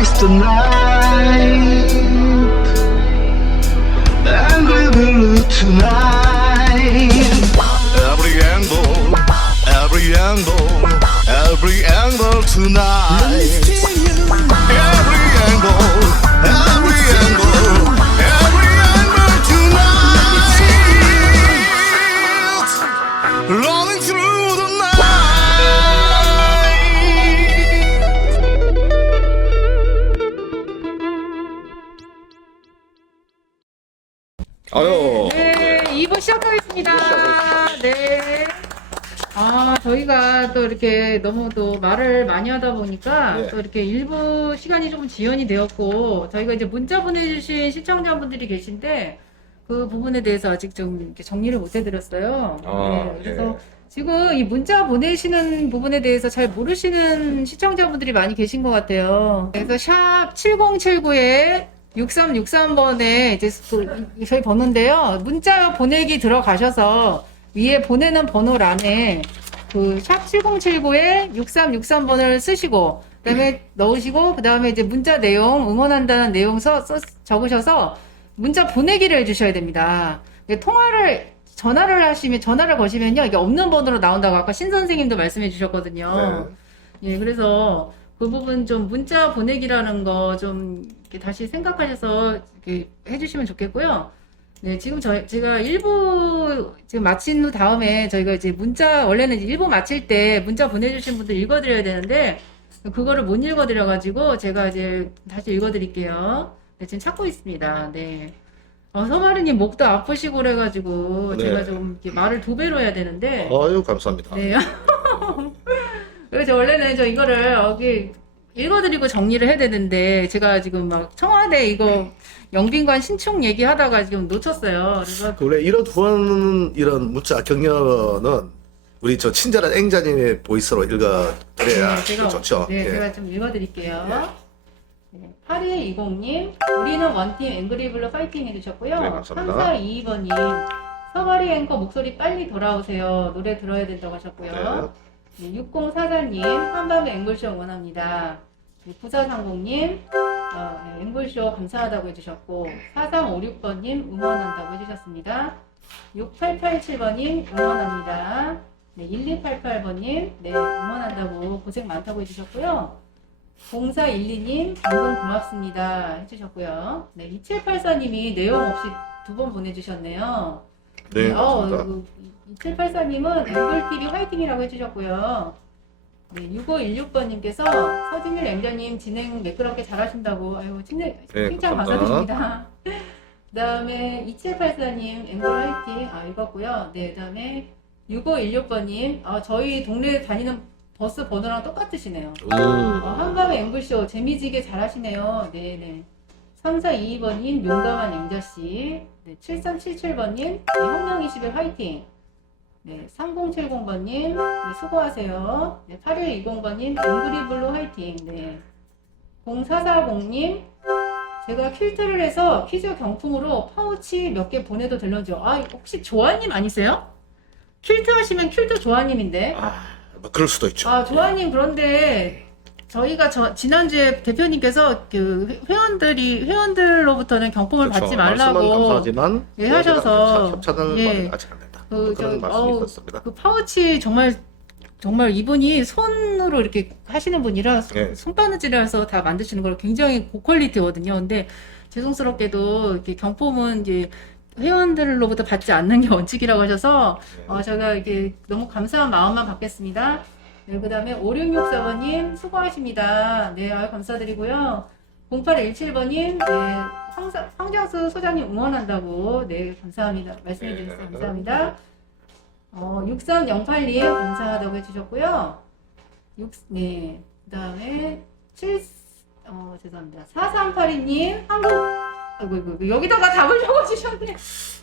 rise the night and we will lose tonight. Every angle, every angle, every angle tonight. Every angle, every angle, every angle tonight. Rolling through the night. 아유. 네, 2부 시작하겠습니다. 네. 아, 저희가 또 이렇게 너무 또 말을 많이 하다 보니까 네. 또 이렇게 일부 시간이 조금 지연이 되었고, 저희가 이제 문자 보내주신 시청자분들이 계신데, 그 부분에 대해서 아직 좀 이렇게 정리를 못 해드렸어요. 아, 그래서 네. 지금 이 문자 보내시는 부분에 대해서 잘 모르시는 시청자분들이 많이 계신 것 같아요. 그래서 샵 7079에 6363번에 이제 저희 번호인데요. 문자 보내기 들어가셔서 위에 보내는 번호란에 그 샵 7079에 6363번을 쓰시고 그다음에 넣으시고 그다음에 이제 문자 내용 응원한다는 내용 적으셔서 문자 보내기를 해주셔야 됩니다. 전화를 하시면 전화를 거시면요 이게 없는 번호로 나온다고 아까 신 선생님도 말씀해 주셨거든요. 예, 그래서 그 부분 좀 문자 보내기라는 거 좀 다시 생각하셔서 이렇게 해주시면 좋겠고요. 네, 지금 제가 1부 지금 마친 후 다음에 저희가 이제 문자, 원래는 이제 1부 마칠 때 문자 보내주신 분들 읽어드려야 되는데, 그거를 못 읽어드려가지고 제가 이제 다시 읽어드릴게요. 네, 지금 찾고 있습니다. 네. 서마리님 목도 아프시고 그래가지고 네. 제가 좀 이렇게 말을 2배로 해야 되는데, 아유, 감사합니다. 네. 그래서 원래는 저 이거를 여기 읽어드리고 정리를 해야 되는데 제가 지금 막 청와대 이거 영빈관 신축 얘기하다가 지금 놓쳤어요. 그래서 원래 이런 후원 이런 문자 격려는 우리 저 친절한 앵자님의 보이스로 읽어드려야 좋죠. 네, 예. 제가 좀 읽어드릴게요. 네, 8120님, 우리는 원팀 앵그리블로 파이팅 해주셨고요. 네, 감사합니다. 3422번님, 서가리 앵커 목소리 빨리 돌아오세요. 노래 들어야 된다고 하셨고요. 네, 6044님, 한밤의 앵글쇼 응원합니다. 네, 9430님, 네, 앵글쇼 감사하다고 해주셨고, 4356번님, 응원한다고 해주셨습니다. 6887번님, 응원합니다. 네, 1288번님, 네, 응원한다고 고생 많다고 해주셨고요. 0412님, 방송 고맙습니다. 해주셨고요. 네, 2784님이 내용 없이 2번 보내주셨네요. 네, 감사합니다. 2784님은 앵글TV 화이팅이라고 해주셨고요. 네, 6516번님께서 서진일 앵자님 진행 매끄럽게 잘하신다고, 아이고, 칭찬 감사합니다. 감사드립니다. 그 다음에 2784님 앵글 화이팅, 읽었고요. 네, 그 다음에 6516번님, 저희 동네에 다니는 버스 번호랑 똑같으시네요. 한밤의 앵글쇼 재미지게 잘하시네요. 네네. 3422번님 용감한 앵자씨. 네, 7377번님 네, 혁명21 화이팅. 네, 3070번님 네, 수고하세요. 네, 8120번님 앵그리블루 화이팅. 네, 0440님 제가 퀼트를 해서 퀴즈 경품으로 파우치 몇 개 보내도 될런지요. 혹시 조아님 아니세요? 퀼트 하시면 퀼트 조아님인데. 뭐 그럴 수도 있죠. 조아님, 그런데 저희가 지난주에 대표님께서 그 회원들로부터는 경품을 그렇죠. 받지 말씀은 말라고 감사하지만 예, 하셔서 협찬을 예. 아직 안 된다. 그런 말씀이 있었습니다. 그 파우치 정말 이분이 손으로 이렇게 하시는 분이라 네. 손바느질해서 다 만드시는 걸 굉장히 고퀄리티거든요. 근데 죄송스럽게도 이렇게 경품은 이제 회원들로부터 받지 않는 게 원칙이라고 하셔서 제가 이렇게 너무 감사한 마음만 받겠습니다. 네, 그 다음에 5664번님 수고하십니다. 네, 감사드리고요. 0817번님 네, 황장수 소장님 응원한다고 네, 감사합니다. 말씀해 주셔서 감사합니다. 6308님 감사하다고 해주셨고요. 네, 그 다음에 죄송합니다. 4382님 한국 아이고, 여기다가 답을 적어주셨네.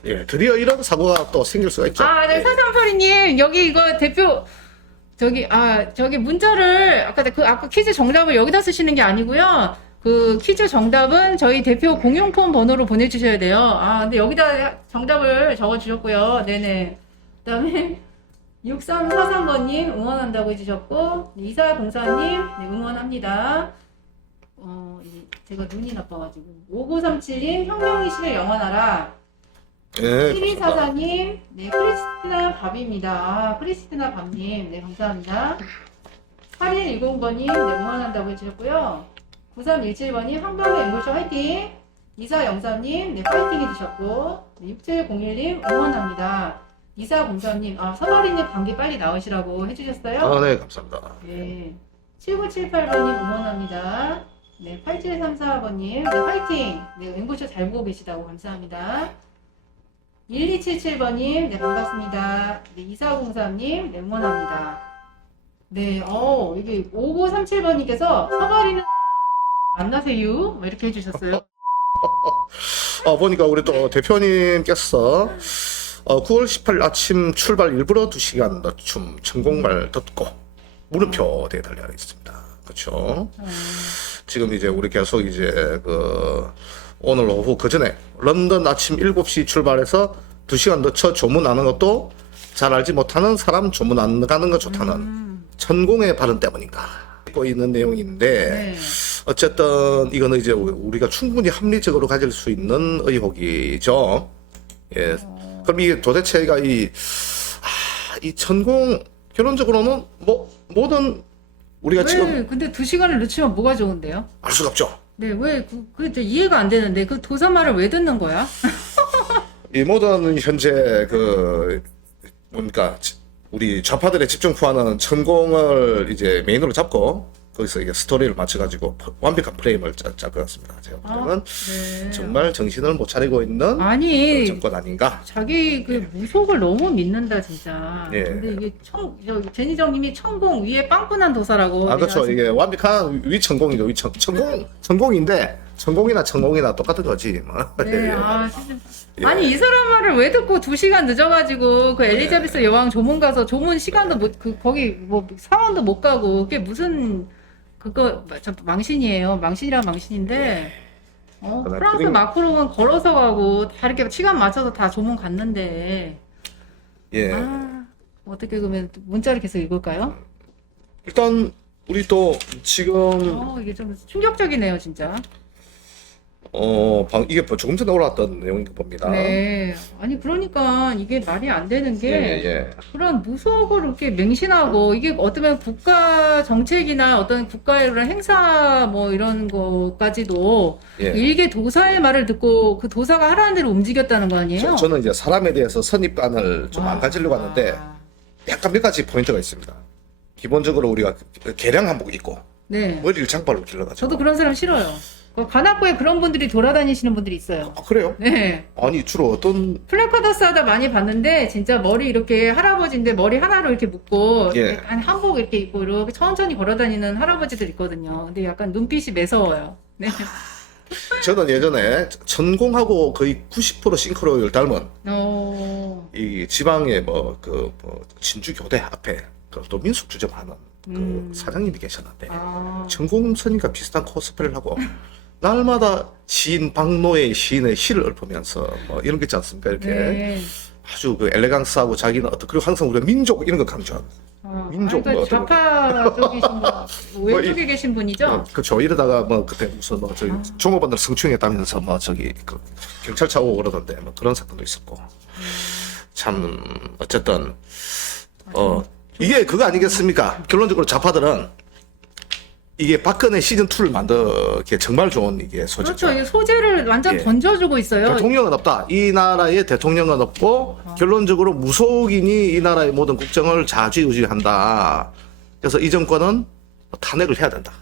예, 드디어 이런 사고가 또 생길 수가 있죠. 네, 예. 4382님, 여기 이거 대표, 저기 문자를, 아까 퀴즈 정답을 여기다 쓰시는 게 아니고요. 그 퀴즈 정답은 저희 대표 공용폰 번호로 보내주셔야 돼요. 근데 여기다 정답을 적어주셨고요. 네네. 그 다음에 6343번님 응원한다고 해주셨고, 2404님, 네, 응원합니다. 제가 눈이 나빠가지고 5937님 혁명이 신을 영원하라. 예. 7244님 네 크리스티나 밥입니다. 아, 크리스티나 밥님 네 감사합니다. 8110번님 네 응원한다고 해주셨고요. 9317번님 한밤의 앵글쇼 화이팅. 2403님 네 파이팅 해주셨고 네, 6701님 응원합니다. 2403님 아 서머리님 감기 빨리 나으시라고 해주셨어요. 아, 네, 감사합니다. 네. 7978번님 응원합니다. 네, 8734번님, 네, 화이팅! 네, 앵보쇼 잘 보고 계시다고 감사합니다. 1277번님, 네, 반갑습니다. 네, 2403님, 네, 응원합니다. 네, 이게 5937번님께서 서가리는 만나세요? 뭐 이렇게 해주셨어요. 보니까 우리 또 대표님께서 9월 18일 아침 출발 일부러 2시간 늦춤 천공말 듣고 물음표 대달려 있습니다. 그렇죠? 지금 이제 우리 계속 이제 오늘 오후 그 전에 런던 아침 7시 출발해서 2시간 늦춰 조문하는 것도 잘 알지 못하는 사람 조문 안 가는 거 좋다는 천공의 발언 때문인가 읽고 있는 내용인데 네. 어쨌든 이거는 이제 우리가 충분히 합리적으로 가질 수 있는 의혹이죠. 예. 그럼 이게 도대체가 이 천공 결론적으로는 뭐 모든 우리가 지금 근데 2시간을 늦추면 뭐가 좋은데요? 알 수가 없죠. 네, 왜, 그게 이해가 안 되는데, 그 도사 말을 왜 듣는 거야? 이 모든 현재 뭡니까 우리 좌파들의 집중포화는 천공을 이제 메인으로 잡고 거기서 이게 스토리를 맞춰가지고 완벽한 프레임을 짤 것 같습니다. 제가 보기에는 네. 정말 정신을 못 차리고 있는 아니, 정권 아닌가. 자기 그 무속을 너무 믿는다, 진짜. 예. 근데 이게 제니정님이 천공 위에 빵꾸난 도사라고. 그렇죠. 내가 이게 완벽한 위천공이죠. 천공인데 천공이나 똑같은 거지. 뭐. 네, 예. 진짜. 예. 아니, 이 사람 말을 왜 듣고 2시간 늦어가지고, 그 엘리자베스 여왕 조문 가서 조문 시간도 거기 뭐 상원도 못 가고, 그게 무슨, 저 망신이에요. 망신이란 망신인데, 프랑스 그리고- 마크롱은 걸어서 가고, 다 이렇게 시간 맞춰서 다 조문 갔는데, 예. 어떻게 그러면 문자를 계속 읽을까요? 일단 우리 또 지금 이게 좀 충격적이네요, 진짜. 이게 조금 전에 올라왔던 내용인 거 봅니다. 네. 아니, 그러니까 이게 말이 안 되는 게, 예. 그런 무속을 이렇게 맹신하고, 이게 어쩌면 국가 정책이나 어떤 국가의 그런 행사 뭐 이런 거까지도 예. 일개 도사의 말을 듣고 그 도사가 하라는 대로 움직였다는 거 아니에요? 저는 이제 사람에 대해서 선입관을 좀 안 가지려고 하는데 약간 몇 가지 포인트가 있습니다. 기본적으로 우리가 개량 한복 입고 네. 머리를 장발로 길러가지고. 저도 그런 사람 싫어요. 관악구에 그런 분들이 돌아다니시는 분들이 있어요. 그래요? 네. 아니 주로 어떤 플래카더스 하다 많이 봤는데 진짜 머리 이렇게 할아버지인데 머리 하나로 이렇게 묶고 예. 한복 이렇게 입고 이렇게 천천히 걸어다니는 할아버지들 있거든요. 근데 약간 눈빛이 매서워요. 네. 저는 예전에 천공하고 거의 90% 싱크로율 닮은 이 지방의 진주 교대 앞에 또 민속 주점하는 사장님이 계셨는데 천공선이가 비슷한 코스프레를 하고 날마다 시인 박노의 시인의 시를 읊으면서 뭐 이런 게 있지 않습니까? 이렇게 네. 아주 엘레강스하고 자기는 그리고 항상 우리가 민족 이런 거 강조하는 민족 그러니까 좌파 쪽이신 분, 왼쪽에 계신 분이죠? 그렇죠. 이러다가 그때 무슨 저기 종업원들 성추행했다면서 경찰차 오고 그러던데 그런 사건도 있었고 참 어쨌든 이게 그거 아니겠습니까? 결론적으로 좌파들은 이게 박근혜 시즌2를 만들기에 정말 좋은 이게 소재죠. 그렇죠. 이게 소재를 완전 던져주고 있어요. 대통령은 없다. 이 나라에 대통령은 없고 결론적으로 무속인이 이 나라의 모든 국정을 좌지우지한다. 그래서 이 정권은 탄핵을 해야 된다.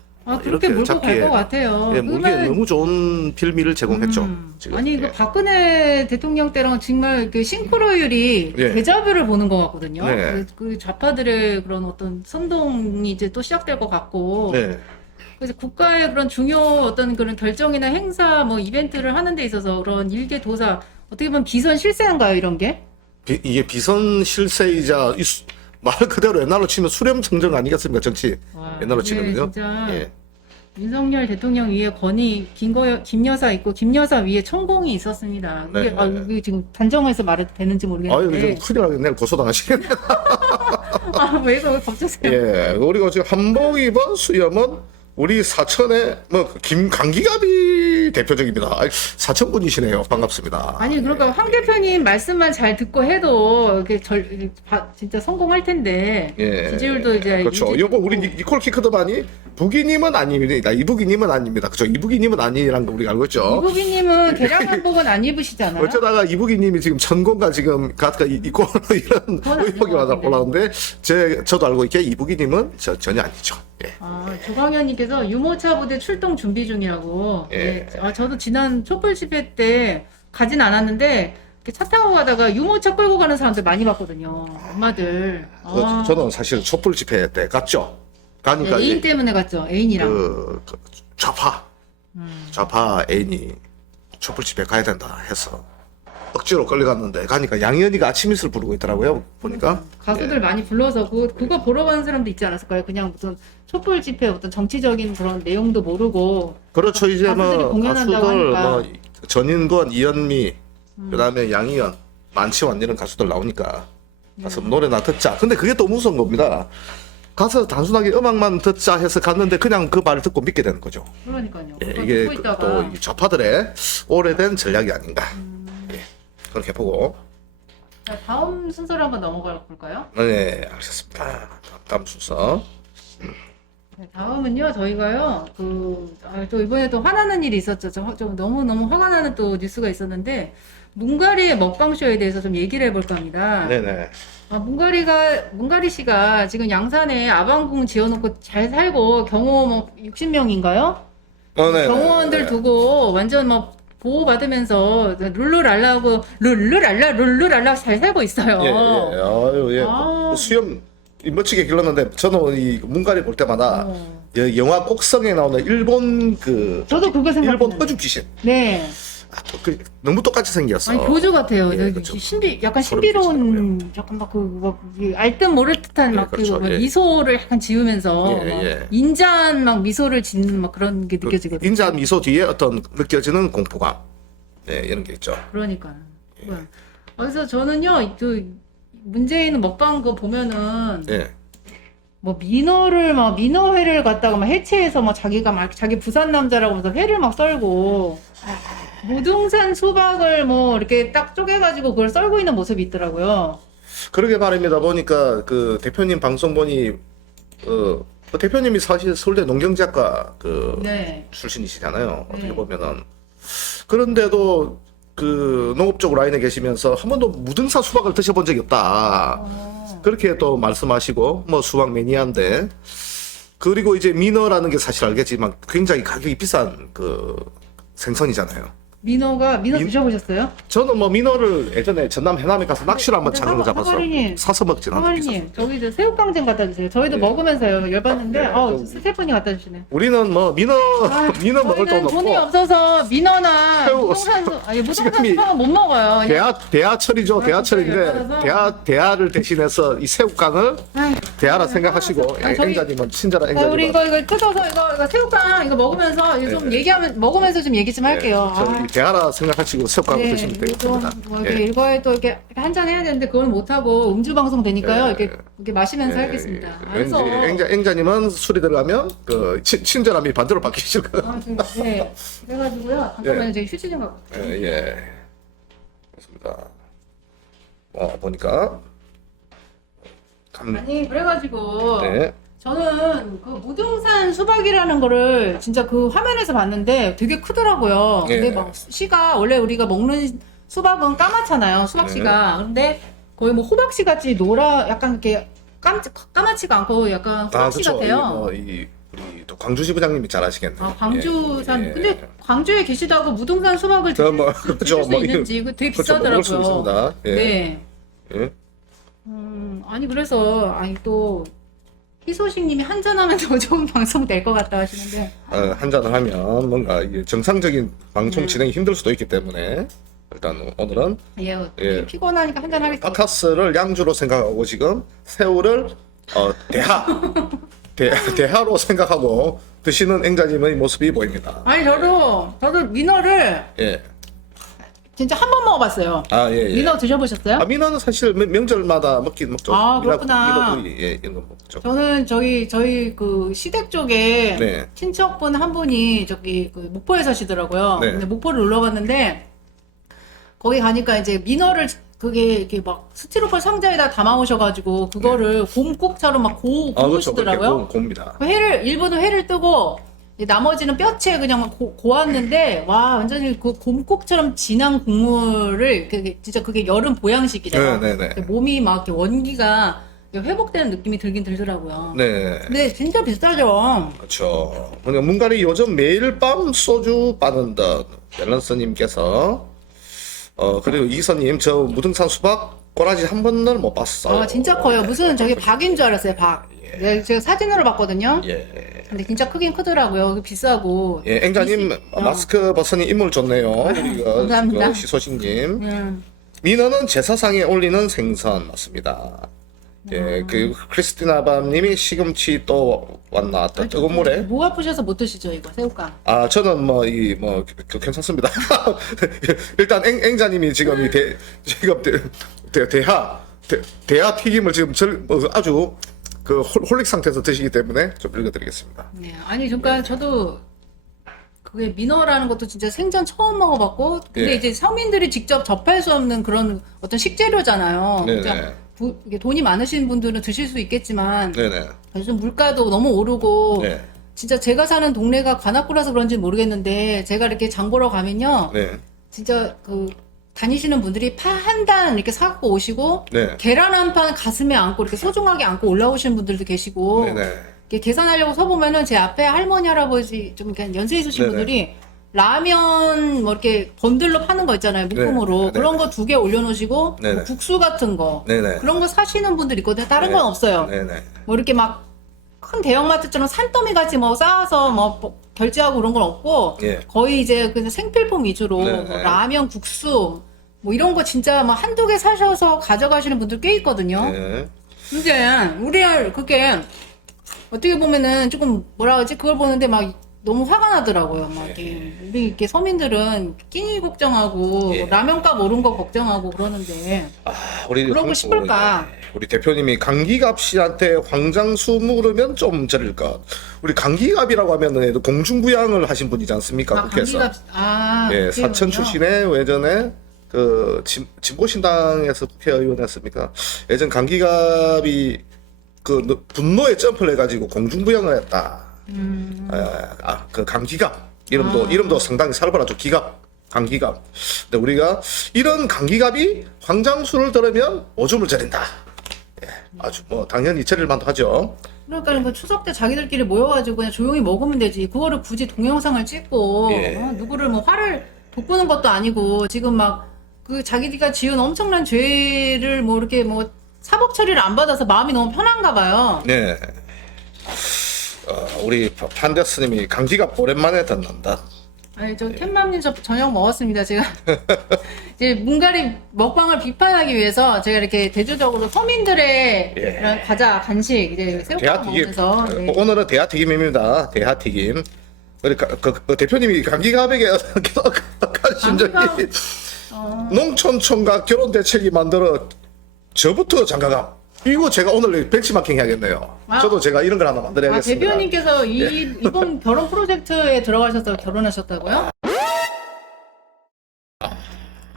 그렇게 몰고 갈 것 같아요. 예, 물기에 너무 좋은 빌미를 제공했죠. 지금. 아니, 그 박근혜 대통령 때랑 정말 그 싱크로율이 데자뷰를 보는 것 같거든요. 네. 그 좌파들의 그런 어떤 선동이 이제 또 시작될 것 같고. 네. 그래서 국가의 그런 중요 어떤 그런 결정이나 행사 뭐 이벤트를 하는 데 있어서 그런 일개 도사, 어떻게 보면 비선 실세인가요, 이런 게? 이게 비선 실세이자 말 그대로 옛날로 치면 수렴청정 아니겠습니까, 정치? 옛날로 치면요. 진짜 예. 윤석열 대통령 위에 건희 김여사 있고 김여사 위에 천공이 있었습니다. 네. 이게 지금 단정해서 말해도 되는지 모르겠는데. 좀 큰일 나겠네. 내일 고소당하시겠네. 왜 갑자기? 예. 우리가 지금 한복 입은 수염은 우리 사천의 뭐 김강기갑이 대표적입니다. 사천 분이시네요. 반갑습니다. 아니 그러니까 황 대표님 말씀만 잘 듣고 해도 이렇게 진짜 성공할 텐데 예. 지지율도 이제 그렇죠. 이거 우리 니콜 키크드만이 부기님은 아닙니다. 이부기님은 아닙니다. 그렇죠. 이부기님은 아니라는 거 우리가 알고 있죠. 이부기님은 개량한복은 안 입으시잖아요. 어쩌다가 이부기님이 지금 천공과 지금 가tka 있고 이런 의혹이 올라오는데 저도 알고 있게 이부기님은 전혀 아니죠. 예. 조광현님께서 유모차 부대 출동 준비 중이라고. 예. 네. 저도 지난 촛불 집회 때 가진 않았는데 이렇게 차 타고 가다가 유모차 끌고 가는 사람들 많이 봤거든요. 엄마들. 저는 사실 촛불 집회 때 갔죠. 가니까 애인 때문에 갔죠. 애인이랑. 그 좌파 애인이 촛불 집회 가야 된다 해서 억지로 끌려갔는데 가니까 양희연이가 아침 이슬 부르고 있더라고요. 보니까 가수들 많이 불러서 그거 보러 가는 사람도 있지 않았을까요? 그냥 무슨 촛불 집회 어떤 정치적인 그런 내용도 모르고. 그렇죠. 이제 가수들이 뭐 공연한다고 가수들 하니까. 뭐 전인권, 이현미, 그다음에 양희연, 만치원 이런 가수들 나오니까 가서 노래나 듣자. 근데 그게 또 무서운 겁니다. 가서 단순하게 음악만 듣자 해서 갔는데 그냥 그 말을 듣고 믿게 되는 거죠. 그러니까요. 예, 그거 이게 듣고 있다가. 또 이 좌파들의 오래된 전략이 아닌가. 예, 그렇게 보고. 자, 다음 순서로 한번 넘어가 볼까요? 네, 알겠습니다. 다음 순서. 네, 다음은요, 저희가요, 또 이번에 또 화나는 일이 있었죠. 좀 너무너무 화가 나는 또 뉴스가 있었는데, 문가리의 먹방쇼에 대해서 좀 얘기를 해볼까 합니다. 네네. 문가리 씨가 지금 양산에 아방궁 지어놓고 잘 살고, 경호 뭐 60명인가요? 네. 경호원들 두고 완전 뭐 보호받으면서 룰루랄라하고, 룰루랄라 잘 살고 있어요. 예, 예. 아유, 예. 아. 수염 멋지게 길렀는데 저는 이 문가리 볼 때마다 영화 꼭성에 나오는 일본 저도 그거 생각해요. 일본 허주 귀신. 네. 너무 똑같이 생겼어. 아니 교주 같아요. 예, 그렇죠. 약간 소름 신비로운, 약간 알듯 모를 듯한 예, 막 그렇죠. 예. 미소를 약간 지으면서 예, 막 예. 인자한 막 미소를 짓는 막 그런 게 느껴지거든요. 인자 미소 뒤에 어떤 느껴지는 공포감. 네, 이런 게 있죠. 그러니까. 그래서 저는요, 문재인 먹방 거 보면은 예. 뭐 민어회를 갖다가 막 해체해서 막 자기가 막 자기 부산 남자라고 해서 회를 막 썰고 무등산 수박을 뭐 이렇게 딱 쪼개가지고 그걸 썰고 있는 모습이 있더라고요. 그러게 말입니다. 보니까 그 대표님 방송 보니 대표님이 사실 서울대 농경제학과 네. 출신이시잖아요. 어떻게 네. 보면은 그런데도 그 농업 쪽 라인에 계시면서 한 번도 무등산 수박을 드셔본 적이 없다. 그렇게 또 말씀하시고 뭐 수박 매니아인데 그리고 이제 민어라는 게 사실 알겠지만 굉장히 가격이 비싼 그 생선이잖아요. 민어 드셔보셨어요? 저는 뭐 민어를 예전에 전남 해남에 가서 낚시를 한번 장을 잡아서 사모님, 사서 먹진 않았어요. 사모님, 저기 저 새우깡 좀 갖다 주세요. 저희도 예. 먹으면서요 열받는데, 예, 스테프니 갖다 주시네. 우리는 뭐 민어 먹을 돈 저희는 돈이 없고 없어서 민어나 새우, 무등산 지금이 수박은 못 먹어요. 대하철이죠. 대하철인데 그래서- 대하를 대신해서 이 새우깡을 아이, 대하라 생각하시고 저희- 행자님은 친절한 우리 행자님. 이거 뜯어서 이거 새우깡 이거 먹으면서 좀 먹으면서 좀 얘기 좀 할게요. 대하라 생각하시고 새우깡을 드시면 되겠습니다. 뭐 이렇게 일과에 또 이렇게 한잔 해야 되는데 그건 못 하고 음주 방송 되니까요. 이렇게 마시면서 하겠습니다. 왠지 그래서 행자님은 술이 들어가면 그 친절함이 반대로 바뀌실 거예요. 네. 그래가지고요. 잠깐만요. 저희 휴지 좀 갖고. 예. 그렇습니다. 보니까 아니 그래가지고 네. 저는 그 무등산 수박이라는 거를 진짜 그 화면에서 봤는데 되게 크더라고요. 근데 예. 막 씨가 원래 우리가 먹는 수박은 까맣잖아요. 수박씨가. 근데 거의 뭐 호박씨 같이 약간 이렇게 까맣지가 않고 약간 호박씨 같아요. 우리 또 광주시 부장님이 잘 아시겠네요. 광주산. 예. 근데 광주에 계시다고 무등산 수박을 드실 수 있는지 이거 되게 그렇죠. 먹을 수 비싸더라고요. 있습니다. 예. 네. 예. 아니 그래서 또 희소식님이 한잔하면 더 좋은 방송 될 것 같다 하시는데 한 잔을 하면 뭔가 이게 정상적인 방송 진행이 힘들 수도 있기 때문에 일단 오늘은 예. 피곤하니까 한잔 하겠습니다. 바카스를 양주로 생각하고 지금 새우를 대하로 생각하고 드시는 앵자님의 모습이 보입니다. 아니 저도 민어를 예. 진짜 한 번 먹어봤어요. 아, 예, 예. 민어 드셔보셨어요? 아, 민어는 사실 명절마다 먹긴 먹죠. 아, 그렇구나. 민어구이, 예, 이런 거 먹죠. 저는 저희 그 시댁 쪽에 네. 친척분 한 분이 저기 그 목포에 사시더라고요. 네. 근데 목포를 놀러 갔는데 거기 가니까 이제 민어를 그게 이렇게 막 스티로폼 상자에다 담아 오셔가지고 그거를 곰국처럼 막 아, 그렇죠. 구우시더라고요. 곰입니다. 일부는 회를 뜨고 이제 나머지는 뼈채 그냥 막 고왔는데 와 완전히 그 곰국처럼 진한 국물을 진짜 그게 여름 보양식이래요. 네, 네, 네. 몸이 막 이렇게 원기가 회복되는 느낌이 들긴 들더라고요. 네. 근데 진짜 비싸죠. 그렇죠. 그러니까 문갈이 요즘 매일 밤 소주 빠는다. 밸런스님께서 그리고 이선님 저 무등산 수박 꼬라지 한 번을 못 봤어요. 아 진짜 커요. 무슨 저기 박인 줄 알았어요. 박. 예. 네, 제가 사진으로 봤거든요. 예. 근데 진짜 크긴 크더라고요. 비싸고. 예, 앵자님 마스크 벗으니 인물 좋네요. 우리가 감사합니다. 시소식님. 민어는 제사상에 올리는 생선 맞습니다. 예, 그 크리스티나밤님이 시금치 또 왔나 또 뜨거운 물에. 목 아프셔서 못 드시죠 이거 새우깡. 아 저는 괜찮습니다. 일단 앵자님이 지금 대하 튀김을 지금 아주 그 홀릭 상태에서 드시기 때문에 좀 읽어드리겠습니다. 네, 아니 그러니까 저도 그게 민어라는 것도 진짜 생전 처음 먹어봤고, 근데 예. 이제 서민들이 직접 접할 수 없는 그런 어떤 식재료잖아요. 네네. 그러니까 이게 돈이 많으신 분들은 드실 수 있겠지만 네네. 요즘 물가도 너무 오르고 네. 진짜 제가 사는 동네가 관악구라서 그런지 모르겠는데 제가 이렇게 장 보러 가면요, 네. 진짜 그 다니시는 분들이 파 한 단 이렇게 사갖고 오시고 네. 계란 한 판 가슴에 안고 이렇게 소중하게 안고 올라오시는 분들도 계시고 네네. 이렇게 계산하려고 서보면은 제 앞에 할머니 할아버지 좀 이렇게 연세 있으신 네네. 분들이 라면 뭐 이렇게 번들로 파는 거 있잖아요, 묶음으로. 네네. 그런 거 2개 올려놓으시고 네네. 뭐 국수 같은 거 네네. 그런 거 사시는 분들 있거든요. 다른 건 없어요. 네네. 뭐 이렇게 막 큰 대형마트처럼 산더미 같이 뭐 쌓아서 뭐 결제하고 그런 건 없고 예. 거의 이제 그냥 생필품 위주로 네네. 뭐 라면, 국수 뭐 이런 거 진짜 막 한두 개 사셔서 가져가시는 분들 꽤 있거든요. 네. 근데 우리 그게 어떻게 보면은 조금 뭐라 그러지? 그걸 보는데 막 너무 화가 나더라고요. 막 이렇게 우리 이렇게 서민들은 끼니 걱정하고 예. 라면값 오른 거 걱정하고 그러는데 우리 그러고 싶을까? 우리 대표님이 강기갑 씨한테 황장수 물으면 좀 저릴 것. 우리 강기갑이라고 하면은 공중부양을 하신 분이지 않습니까? 국회에서. 예, 사천 출신의 예전에 그 진보신당에서 국회의원이었습니까? 예전 강기갑이 그 분노에 점프를 해가지고 공중부양을 했다. 그 강기갑 이름도 상당히 살벌하죠. 기갑, 강기갑. 근데 우리가 이런 강기갑이 황장수를 들으면 오줌을 저린다. 예, 아주 뭐 당연히 저릴 만도 하죠. 그러니까 뭐 추석 때 자기들끼리 모여가지고 그냥 조용히 먹으면 되지. 그거를 굳이 동영상을 찍고 예. 누구를 뭐 화를 돋구는 것도 아니고 지금 막 그 자기가 지은 엄청난 죄를 뭐 이렇게 뭐 사법 처리를 안 받아서 마음이 너무 편한가 봐요. 네. 우리 판데스님이 강기갑 오랜만에 듣는다. 아니 저 캔맘님 저 저녁 먹었습니다. 제가 이제 문가리 먹방을 비판하기 위해서 제가 이렇게 대조적으로 서민들의 예. 이런 과자 간식 이제 새우깡 먹으면서 네. 오늘은 대하튀김입니다. 대하튀김. 우리 그 대표님이 강기갑에게 심정이 농촌 총각 결혼 대책이 만들어 저부터 장가가. 이거 제가 오늘 벤치마킹 해야겠네요. 아. 저도 제가 이런 걸 하나 만들어야겠습니다. 대표님께서 이번 결혼 프로젝트에 들어가셔서 결혼하셨다고요?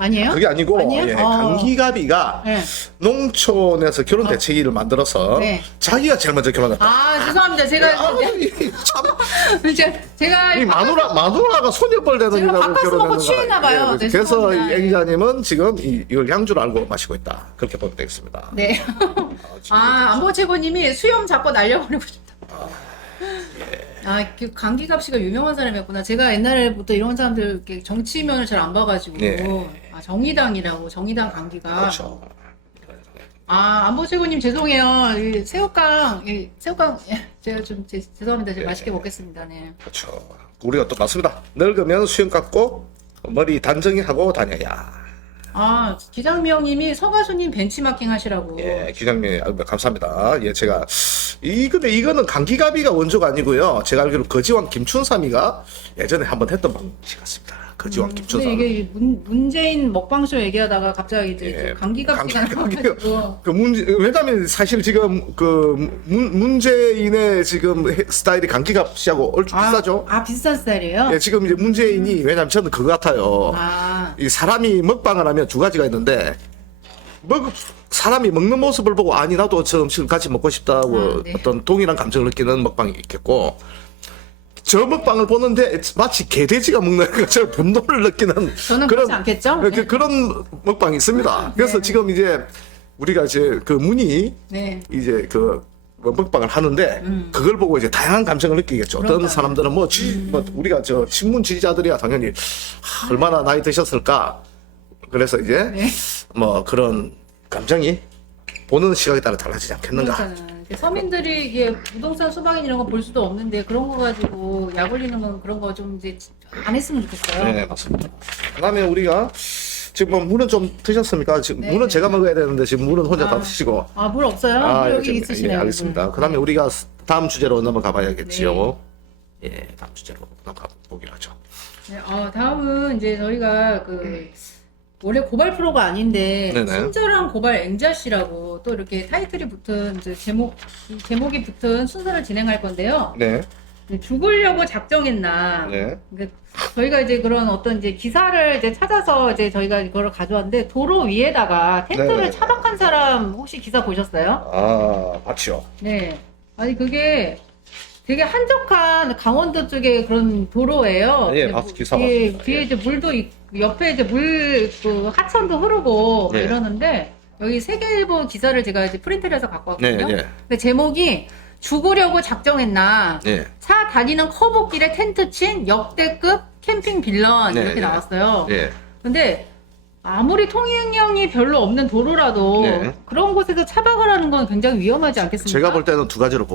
아니에요? 그게 아니고 아니에요? 예, 강기갑이가 네. 농촌에서 결혼 대책위를 만들어서 네. 자기가 제일 먼저 결혼했다. 아 죄송합니다. 제가 제가 이 마누라가 소녀벌 되는 제가 이라고 바카스 먹고 결혼하는 취했나 봐요. 거예요. 네, 그래서 죄송합니다. 이 앵자님은 지금 이걸 향주를 알고 마시고 있다. 그렇게 보면 되겠습니다. 네. 안보채고님이 수염 잡고 날려버리고 싶다. 그 강기갑 씨가 유명한 사람이었구나. 제가 옛날부터 이런 사람들 이렇게 정치면을 잘 안 봐가지고 네. 정의당이라고 정의당 강기갑. 그렇죠. 안보채고님 죄송해요. 새우깡 제가 좀 죄송합니다. 제가 맛있게 먹겠습니다. 네. 그렇죠. 우리가 또 맞습니다. 늙으면 수염 깎고 머리 단정히 하고 다녀야. 기장미 형님이 서가수님 벤치마킹 하시라고. 예, 기장님 감사합니다. 예, 제가 근데 이거는 강기갑이가 원조가 아니고요. 제가 알기로 거지왕 김춘삼이가 예전에 한번 했던 방식 같습니다. 거지와 근데 깁조선. 이게 문재인 먹방쇼 얘기하다가 갑자기 이제 예. 감기값이가 나와가지고. 왜냐면 사실 지금 문재인의 지금 스타일이 감기값이하고 얼추 비슷하죠. 아, 비슷한 스타일이에요? 예, 지금 이제 문재인이 왜냐면 저는 그거 같아요. 아, 이 사람이 먹방을 하면 두 가지가 있는데 사람이 먹는 모습을 보고 아니 나도 저 음식을 같이 먹고 싶다고 네. 어떤 동일한 감정을 느끼는 먹방이 있겠고 저 먹방을 보는데 마치 개돼지가 먹는 것처럼 분노를 느끼는 저는 그렇지 않겠죠? 네. 그런 먹방이 있습니다. 그래서 지금 이제 우리가 이제 그 문이 네. 이제 그 먹방을 하는데 그걸 보고 이제 다양한 감정을 느끼겠죠. 어떤 그러니까요. 사람들은 뭐 우리가 저 친문 지지자들이야 당연히 얼마나 나이 드셨을까. 그래서 이제 네. 뭐 그런 감정이 보는 시각에 따라 달라지지 않겠는가. 그러니까는 서민들이 이게 부동산 수박인 이런 거 볼 수도 없는데 그런 거 가지고 약 올리는 건 그런 거 좀 이제 안 했으면 좋겠어요. 네, 맞습니다. 그다음에 우리가 지금 뭐 물은 좀 드셨습니까? 지금 네. 물은 제가 먹어야 되는데 지금 물은 혼자 다 아. 드시고. 아, 물 없어요? 물 여기 있으시네요. 예, 알겠습니다. 그다음에 우리가 다음 주제로 넘어가 봐야겠지요. 예, 다음 주제로 넘어가 보기로 하죠. 네, 다음은 이제 저희가 원래 고발 프로가 아닌데 네네. 친절한 고발 앵자씨라고 또 이렇게 타이틀이 붙은 이제 제목이 붙은 순서를 진행할 건데요. 네, 죽으려고 작정했나? 네. 그러니까 저희가 이제 그런 어떤 이제 기사를 이제 찾아서 이제 저희가 이거를 가져왔는데 도로 위에다가 텐트를 네네. 차박한 사람 혹시 기사 보셨어요? 아, 맞죠. 네. 아니 그게 되게 한적한 강원도 쪽에 그런 도로예요. 예, 근데 기사 뒤에, 봤습니다. 뒤에 예. 이제 물도 있고 옆에 이제 하천도 흐르고 예. 이러는데 여기 세계일보 기사를 제가 이제 프린트를 해서 갖고 네, 왔거든요. 예, 근데 제목이 죽으려고 작정했나? 예. 차 다니는 커브길에 텐트 친 역대급 캠핑 빌런 네, 이렇게 예. 나왔어요. 예. 근데 아무리 통행량이 별로 없는 도로라도 네. 그런 곳에서 차박을 하는 건 굉장히 위험하지 않겠습니까? 제가 볼 때는 두 가지로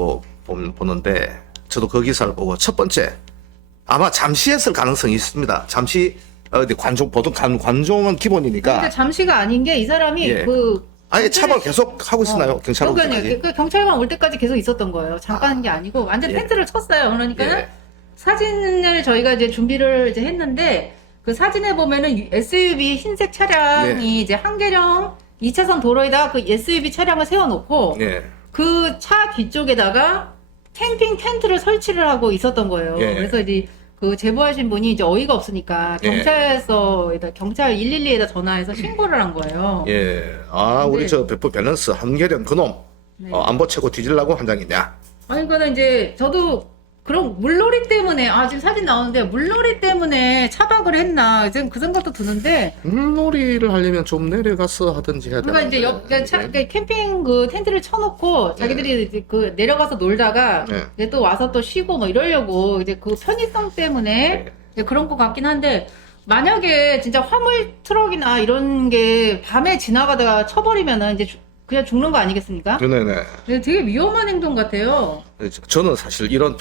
보는데 저도 그 기사를 보고 첫 번째 아마 잠시했을 가능성이 있습니다. 잠시 어디 보통 관종은 기본이니까 근데 잠시가 아닌 게 이 사람이 예. 아예 차박 계속 하고 있었나요? 경찰 올 그러니까요. 때까지? 그 경찰관 올 때까지 계속 있었던 거예요. 잠깐 한 게 아니고 완전 예. 텐트를 쳤어요. 그러니까는 예. 사진을 저희가 이제 준비를 이제 했는데 그 사진에 보면은 SUV 흰색 차량이 네. 이제 한계령 2차선 도로에다가 그 SUV 차량을 세워놓고 예. 그 차 뒤쪽에다가 캠핑 텐트를 설치를 하고 있었던 거예요. 예. 그래서 이제 그 제보하신 분이 이제 어이가 없으니까 예. 경찰 112에다 전화해서 신고를 한 거예요. 예. 아, 우리 네. 저 베프 밸런스 한계령 그놈 네. 안보 채고 뒤질라고 한 장이냐? 아니, 그거는 이제 저도 그런 물놀이 때문에 지금 사진 나오는데 물놀이 때문에 차박을 했나 지금 그 생각도 드는데 물놀이를 하려면 좀 내려가서 하든지 해야 그러니까 되는데. 이제 그러니까 캠핑 그 텐트를 쳐놓고 자기들이 이제 그 내려가서 놀다가 네. 이제 또 와서 또 쉬고 뭐 이러려고 이제 그 편의성 때문에 네. 이제 그런 것 같긴 한데 만약에 진짜 화물 트럭이나 이런 게 밤에 지나가다가 쳐버리면은 이제 그냥 죽는 거 아니겠습니까? 네네. 근데 되게 위험한 행동 같아요. 저는 사실 이런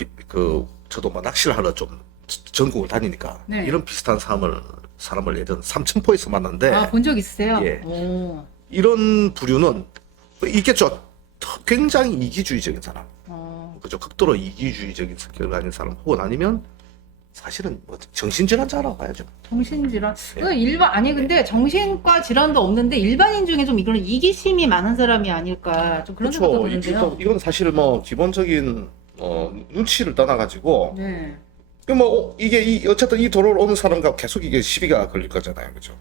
저도 뭐 낚시를 하러 좀 전국을 다니니까 네. 이런 비슷한 사람을 예전 삼천포에서 만났는데 본 적 있으세요? 예. 오. 이런 부류는 있겠죠. 굉장히 이기주의적인 사람, 그죠? 극도로 이기주의적인 성격을 가진 사람 혹은 아니면 사실은 뭐 정신질환자라고 봐야죠. 정신질환. 예. 근데 정신과 질환도 없는데 일반인 중에 좀 이런 이기심이 많은 사람이 아닐까 좀 그런 생각도 드는데요. 이건 사실 뭐 기본적인 눈치를 떠나가지고 네. 이게 어쨌든 이 도로를 오는 사람과 계속 이게 시비가 걸릴 거잖아요, 그죠?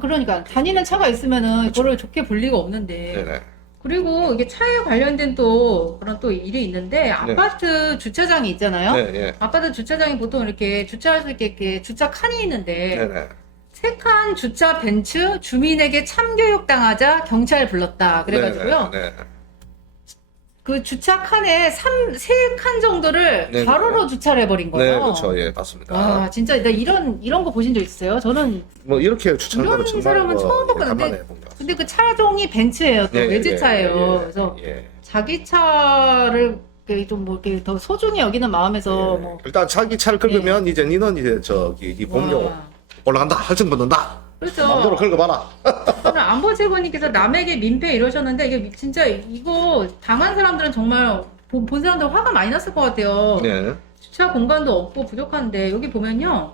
그러니까 다니는 차가 있으면은 그거를 좋게 볼 리가 없는데. 네네. 그리고 이게 차에 관련된 또 그런 또 일이 있는데 아파트 주차장이 있잖아요. 네, 예. 아파트 주차장이 보통 이렇게 주차할 수 있게 이렇게 주차 칸이 있는데 네네. 세 칸 주차 벤츠 주민에게 참교육 당하자 경찰 불렀다. 그래가지고요. 네, 네. 그 주차 칸에 3칸 정도를 네, 가로로 주차를 해버린 네, 거예요. 그렇죠. 예, 맞습니다. 와, 진짜 나 이런 거 보신 적 있어요? 저는 뭐 이렇게 주차하는 이런 거는 정말 사람은 처음 봤거든요. 간만에 본 것 같습니다. 근데 그 차종이 벤츠예요. 또 예, 외제차예요. 예, 그래서 예. 자기 차를 좀 뭐 이렇게 더 소중히 여기는 마음에서 예. 뭐 일단 자기 차를 긁으면 이제 니는 이제 저기 이 공료 와. 올라간다 할증 받는다. 그렇죠. 마음대로 긁어봐라. 오늘 안보채권님께서 남에게 민폐 이러셨는데 이게 진짜 이거 당한 사람들은 정말 본 사람들 화가 많이 났을 것 같아요. 네. 주차 공간도 없고 부족한데 여기 보면요.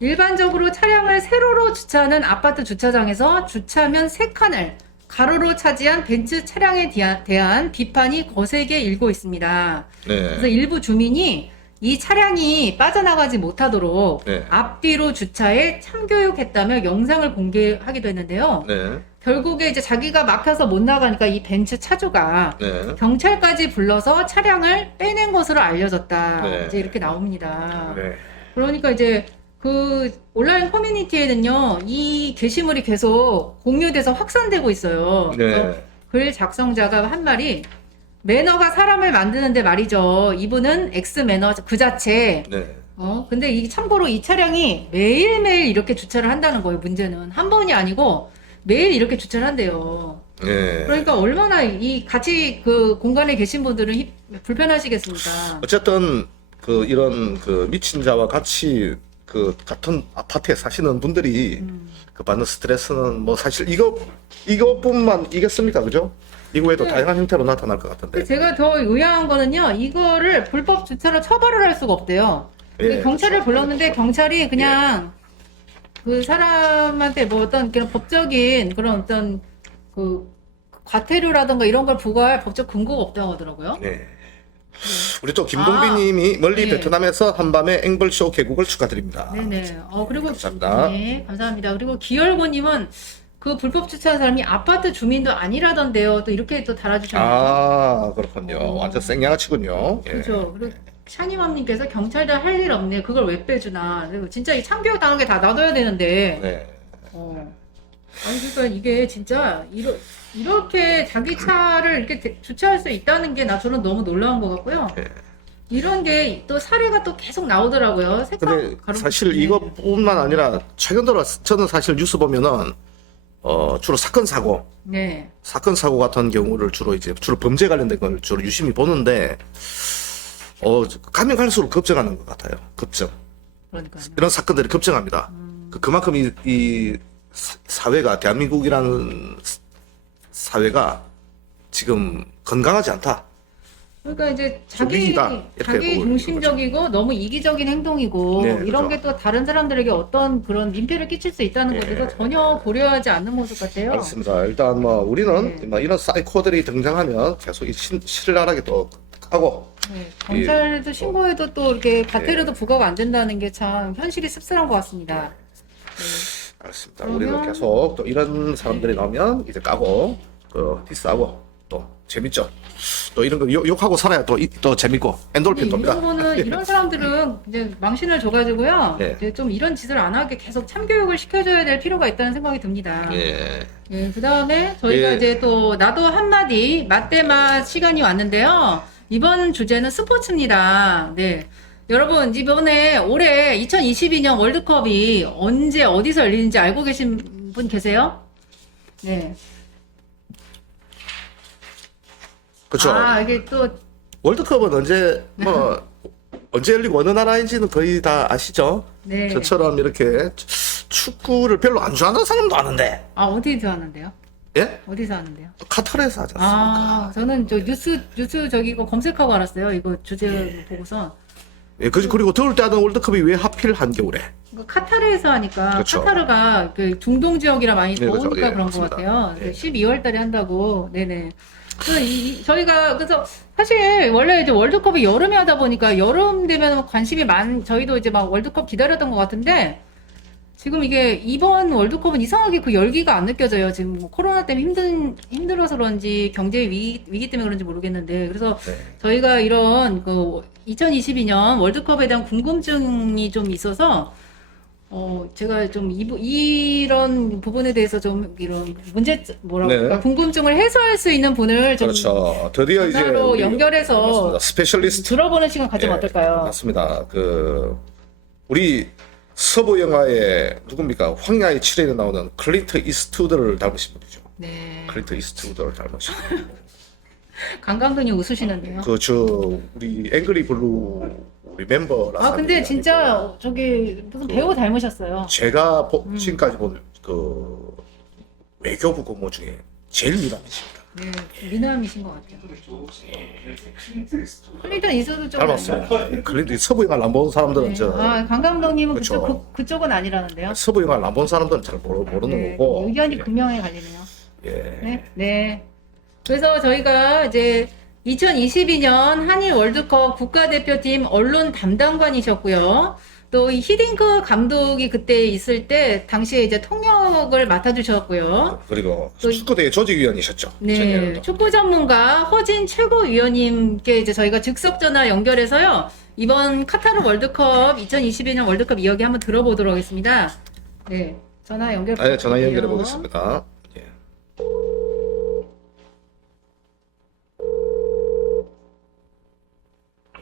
일반적으로 차량을 세로로 주차하는 아파트 주차장에서 주차면 3칸을 가로로 차지한 벤츠 차량에 대한 비판이 거세게 일고 있습니다. 네. 그래서 일부 주민이 이 차량이 빠져나가지 못하도록 네. 앞뒤로 주차해 참교육했다며 영상을 공개하기도 했는데요. 네. 결국에 이제 자기가 막혀서 못 나가니까 이 벤츠 차주가 네. 경찰까지 불러서 차량을 빼낸 것으로 알려졌다. 네. 이제 이렇게 나옵니다. 네. 그러니까 이제 그 온라인 커뮤니티에는요, 이 게시물이 계속 공유돼서 확산되고 있어요. 그래서 네. 글 작성자가 한 말이 매너가 사람을 만드는데 말이죠. 이분은 X 매너 그 자체. 네. 근데 이 참고로 이 차량이 매일매일 이렇게 주차를 한다는 거예요. 문제는 한 번이 아니고 매일 이렇게 주차를 한대요. 네. 그러니까 얼마나 이 같이 그 공간에 계신 분들은 불편하시겠습니까? 어쨌든 그 이런 그 미친 자와 같이 그 같은 아파트에 사시는 분들이 그 받는 스트레스는 뭐 사실 이것뿐만이겠습니까, 그죠? 이거에도 네. 다양한 형태로 나타날 것 같은데. 제가 더 의아한 거는요, 이거를 불법 주차로 처벌을 할 수가 없대요. 예, 경찰을 그렇죠. 불렀는데 경찰이 그냥 그 사람한테 뭐 어떤 그런 법적인 그런 어떤 그 과태료라든가 이런 걸 부과할 법적 근거가 없다고 하더라고요. 네. 우리 또 김동빈님이 멀리 네. 베트남에서 한밤의 앵벌쇼 개국을 축하드립니다. 네네. 그리고 감사합니다. 네, 감사합니다. 그리고 기열고님은 그 불법 주차한 사람이 아파트 주민도 아니라던데요. 또 이렇게 또 달아주셨네요. 아, 그렇군요. 완전 생양아치군요. 예. 그렇죠. 그리고 샤니맘님께서 경찰도 할 일 없네. 그걸 왜 빼주나. 그리고 진짜 이 참교육 당한 게 다 놔둬야 되는데. 네. 아니 그러니까 이게 진짜 이렇게 자기 차를 이렇게 주차할 수 있다는 게 저는 너무 놀라운 것 같고요. 네. 이런 게 또 사례가 또 계속 나오더라고요. 근데 사실 이것뿐만 아니라 최근 들어 저는 사실 뉴스 보면은 주로 사건 사고 같은 경우를 주로 범죄 관련된 걸 주로 유심히 보는데 가면 갈수록 급증하는 것 같아요. 급증. 그러니까요. 이런 사건들이 급증합니다. 그만큼 이 사회가 대한민국이라는 사회가 지금 건강하지 않다. 그러니까 이제 위기다. 이렇게 자기 보고 중심적이고 너무 이기적인 행동이고 네, 이런 그렇죠. 게 또 다른 사람들에게 어떤 그런 민폐를 끼칠 수 있다는 네. 것에 대해서 전혀 고려하지 않는 모습 같아요. 알겠습니다. 일단 뭐 우리는 네. 뭐 이런 사이코들이 등장하면 계속 신랄하게 또 하고 네, 경찰도 신고해도 또 이렇게 과태료도 부과가 안 된다는 게 참 현실이 씁쓸한 것 같습니다. 알겠습니다. 그러면- 우리는 계속 또 이런 사람들이 나오면 이제 까고 디스하고 또 재밌죠. 또 이런 거 욕하고 살아야 또 재밌고 엔돌핀 근데 돕니다. 이런 거는 이런 사람들은 이제 망신을 줘가지고요. 네. 이제 좀 이런 짓을 안 하게 계속 참교육을 시켜줘야 될 필요가 있다는 생각이 듭니다. 예. 예, 그 다음에 저희가 예. 이제 또 나도 한마디 맛대맛 시간이 왔는데요. 이번 주제는 스포츠입니다. 네. 여러분, 이번에 올해 2022년 월드컵이 언제 어디서 열리는지 알고 계신 분 계세요? 네. 그렇죠. 이게 또 월드컵은 언제 열리고 어느 나라인지는 거의 다 아시죠? 네. 저처럼 이렇게 축구를 별로 안 좋아하는 사람도 아는데. 어디서 하는데요? 예? 어디서 하는데요? 카타르에서 하지 않습니까? 저는 저 뉴스 저기 이거 검색하고 알았어요. 이거 주제 보고서. 예, 그리고 더울 때 하던 월드컵이 왜 하필 한겨울에? 이거 카타르에서 하니까 그렇죠. 카타르가 그 중동 지역이라 많이 네, 그렇죠. 더우니까 예, 그런 것 맞습니다. 같아요. 예. 12월 달에 한다고. 네네. 그래서 저희가 그래서 사실 원래 이제 월드컵이 여름에 하다 보니까 여름 되면 관심이 저희도 이제 막 월드컵 기다렸던 것 같은데 지금 이게 이번 월드컵은 이상하게 그 열기가 안 느껴져요. 지금 뭐 코로나 때문에 힘들어서 그런지 경제 위기 때문에 그런지 모르겠는데 그래서 네. 저희가 이런 그 2022년 월드컵에 대한 궁금증이 좀 있어서 제가 좀 이런 부분에 대해서 좀 이런 네. 궁금증을 해소할 수 있는 분을 좀 그렇죠. 드디어 이제 전화로 우리- 연결해서 맞습니다. 스페셜리스트 들어보는 시간 가지면 예, 어떨까요? 맞습니다. 우리 서부 영화의 누굽니까? 황야의 7일에 나오는 클린트 이스트우드를 닮으신 분이죠. 네. 클린트 이스트우드를 닮으신 강강근이 웃으시는데요. 우리 앵그리 블루 우리 멤버라. 근데 진짜 저기 무슨 배우 닮으셨어요. 제가 지금까지 본 외교부 고모 중에 제일 미남이십니다. 네, 미남이신 것 같아요. 클린턴 이소도 좀 닮았어요. 클린트 서부 영화를 안 본 사람들은 네. 저 아, 강 감독님은 그쵸. 그쪽은 아니라는데요. 서부 영화를 안 본 사람들은 잘 모르는 네, 거고. 의견이 예. 극명하게 갈리네요. 예. 네, 네. 그래서 저희가 이제 2022년 한일 월드컵 국가대표팀 언론 담당관이셨고요. 또 이 히딩크 감독이 그때 있을 때 당시에 이제 통역을 맡아주셨고요. 그리고 또- 축구대회 조직위원이셨죠. 네, 2000년도. 축구 전문가 허진 최고위원님께 이제 저희가 즉석 전화 연결해서요. 이번 카타르 월드컵 2022년 월드컵 이야기 한번 들어보도록 하겠습니다. 네, 전화 연결. 네, 전화 연결해 부탁드려요. 보겠습니다. 예.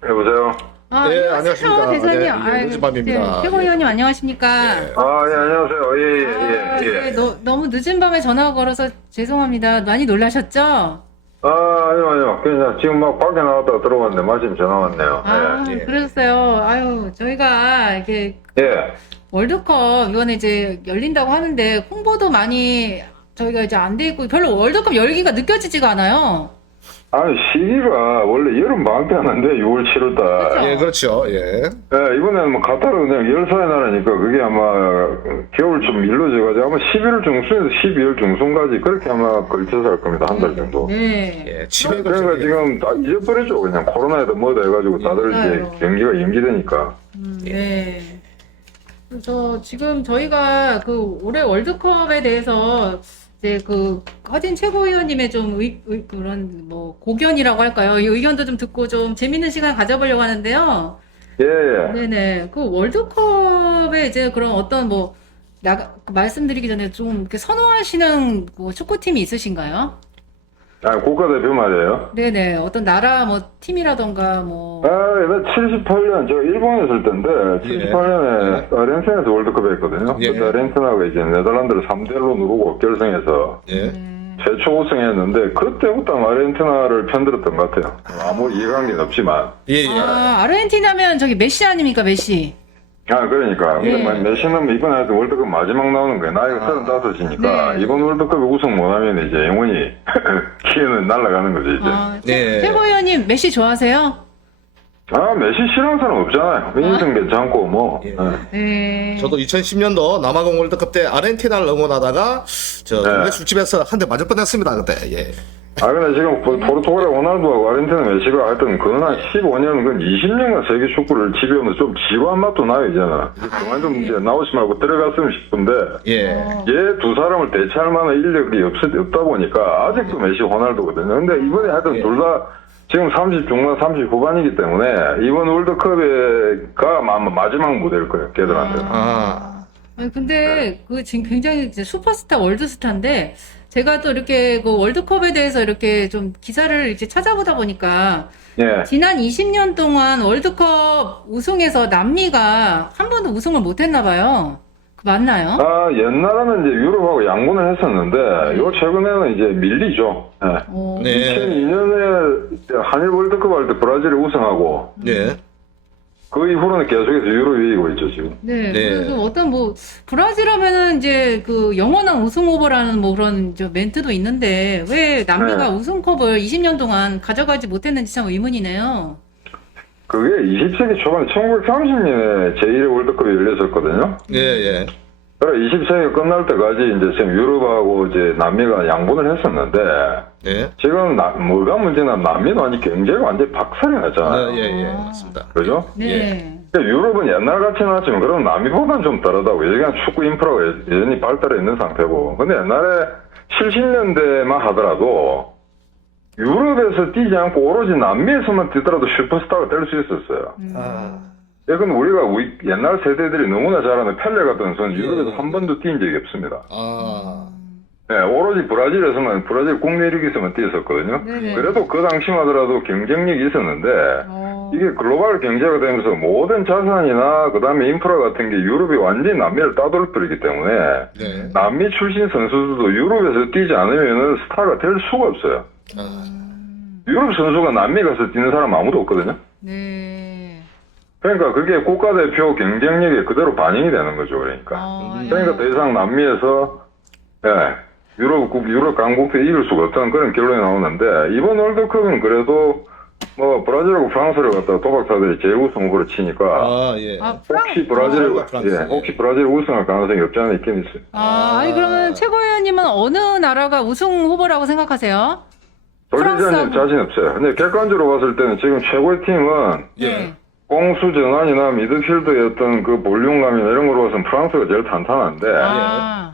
여보세요? 아, 네, 안녕하세요, 안녕하십니까. 대선님. 네, 예, 아유, 요즘밤입니다. 네, 최고위원님 안녕하십니까? 아, 예, 안녕하세요. 아, 예. 네, 너무 늦은 밤에 전화 걸어서 죄송합니다. 많이 놀라셨죠? 아니요. 그냥 지금 막 밖에 나갔다가 들어왔는데 마침 전화 왔네요. 아, 예. 그러셨어요. 아유, 저희가 이렇게 예. 월드컵 이번에 이제 열린다고 하는데 홍보도 많이 저희가 이제 안 돼 있고 별로 월드컵 열기가 느껴지지가 않아요. 아니, 시기가 원래 여름 방학 때 하는데 6월, 7월 달. 그쵸? 예, 그렇죠. 예. 예, 이번에는 뭐 카타르 그냥 열사의 나라니까 그게 아마 겨울 좀 밀려져가지고 아마 11월 중순에서 12월 중순까지 그렇게 아마 걸쳐서 할 겁니다. 한 달 정도. 네. 예, 치매가 그러니까 저기- 지금 다 잊어버렸죠. 그냥 코로나에도 뭐다 해가지고 다들 맞아요. 이제 경기가 연기되니까. 네. 그래서 지금 저희가 그 올해 월드컵에 대해서 이제 그 허진 최고위원님의 좀 그런 뭐 고견이라고 할까요? 이 의견도 좀 듣고 좀 재밌는 시간 가져보려고 하는데요. 예, 예. 네네. 그 월드컵에 이제 그런 어떤 뭐 말씀드리기 전에 좀 이렇게 선호하시는 뭐 축구팀이 있으신가요? 아, 국가대표 말이에요. 네네. 어떤 나라 뭐 팀이라던가 뭐. 옛날 78년, 제가 일본에 있을 때인데, 예. 78년에 아르헨티나에서 월드컵 했거든요. 예. 그때 아르헨티나가 이제 네덜란드를 3대1로 누르고 결승해서 예. 최초 우승했는데, 그때부터 아르헨티나를 편들었던 것 같아요. 아무 이해관계는 없지만. 예, 예. 아, 아르헨티나면 저기 메시 아닙니까, 메시? 그러니까. 예. 근데 메시는 이번에 하여튼 월드컵 마지막 나오는 거예요. 나이가 35이니까, 네. 이번 월드컵에 우승 못하면 이제 영원히 기회는 날아가는 거죠, 이제. 아, 네. 최고위원님 메시 좋아하세요? 메시 싫어하는 사람 없잖아요. 인성 괜찮고, 뭐. 예. 네. 저도 2010년도 남아공 월드컵 때 아르헨티나를 응원하다가 저 네. 동네 술집에서 한 대 맞을 뻔했습니다 그때. 예. 근데 지금 포르투갈의 호날두하고 아르헨티나 메시가 하여튼 그건 한 15년, 그 20년간 세계 축구를 지배하면서 좀 지루한 맛도 나요, 이제는. 그만 좀 이제 나오지 말고 들어갔으면 싶은데, 예. 얘 두 사람을 대체할 만한 인력이 없다 보니까 아직도 메시, 호날두거든요. 근데 이번에 하여튼 예. 둘 다 지금 30 중반, 30 후반이기 때문에 이번 월드컵가 마지막 무대일 거예요, 걔들한테. 아니, 근데 그 지금 굉장히 이제 슈퍼스타, 월드스타인데 제가 또 이렇게 그 월드컵에 대해서 이렇게 좀 기사를 이제 찾아보다 보니까 예. 지난 20년 동안 월드컵 우승에서 남미가 한 번도 우승을 못 했나 봐요. 그 맞나요? 옛날에는 이제 유럽하고 양분을 했었는데, 요 최근에는 이제 밀리죠. 예. 어, 네. 2002년에 한일 월드컵 할 때 브라질이 우승하고, 네. 그 이후로는 계속해서 유럽이 이기고 있죠, 지금. 네. 네. 그래서 어떤 뭐 브라질 하면은 이제 그 영원한 우승 후보라는 뭐 그런 저 멘트도 있는데 왜 남미가 네. 우승컵을 20년 동안 가져가지 못했는지 참 의문이네요. 그게 20세기 초반 1930년에 제1회 월드컵이 열렸었거든요. 예, 예. 그래 20세기가 끝날 때까지 이제 지금 유럽하고 이제 남미가 양분을 했었는데, 예. 지금 뭐가 문제냐면 남미는 완전 경제가 완전 박살이 났잖아요. 예, 예. 맞습니다. 그죠? 네. 그러니까 유럽은 옛날 같이 나왔지만 그럼 남미보다는 좀 다르다고. 여기 그냥 축구 인프라가 여전히 발달해 있는 상태고. 근데 옛날에 70년대만 하더라도 유럽에서 뛰지 않고 오로지 남미에서만 뛰더라도 슈퍼스타가 될 수 있었어요. 아. 이건 우리가 옛날 세대들이 너무나 잘 아는 펠레 같은 선수 유럽에서 한 번도 뛴 적이 없습니다. 아. 네, 오로지 브라질에서만 브라질 국내 리그에서만 뛰었었거든요. 네네. 그래도 그 당시만 하더라도 경쟁력이 있었는데 이게 글로벌 경제가 되면서 모든 자산이나 그다음에 인프라 같은 게 유럽이 완전히 남미를 따돌려버리기 때문에 네. 남미 출신 선수들도 유럽에서 뛰지 않으면 스타가 될 수가 없어요. 아. 유럽 선수가 남미 가서 뛰는 사람 아무도 없거든요. 네. 그러니까 그게 국가대표 경쟁력에 그대로 반영이 되는 거죠. 그러니까. 예. 그러니까 더 이상 남미에서 유럽 강국도 이길 수가 없다는 그런 결론이 나오는데, 이번 월드컵은 그래도 뭐 브라질하고 프랑스를 갖다가 도박사들이 재우승 후보로 치니까 아, 예. 아, 혹시 브라질 프랑스. 혹시 브라질 우승할 가능성이 없지 않아 있긴 있어요. 아니 그러면 최고위원님은 어느 나라가 우승 후보라고 생각하세요? 돌리자님 프랑스하고. 자신 없어요. 근데 객관적으로 봤을 때는 지금 최고의 팀은 예. 공수 전환이나 미드필드의 어떤 그 볼륨감이나 이런 거로 봐서는 프랑스가 제일 탄탄한데, 아,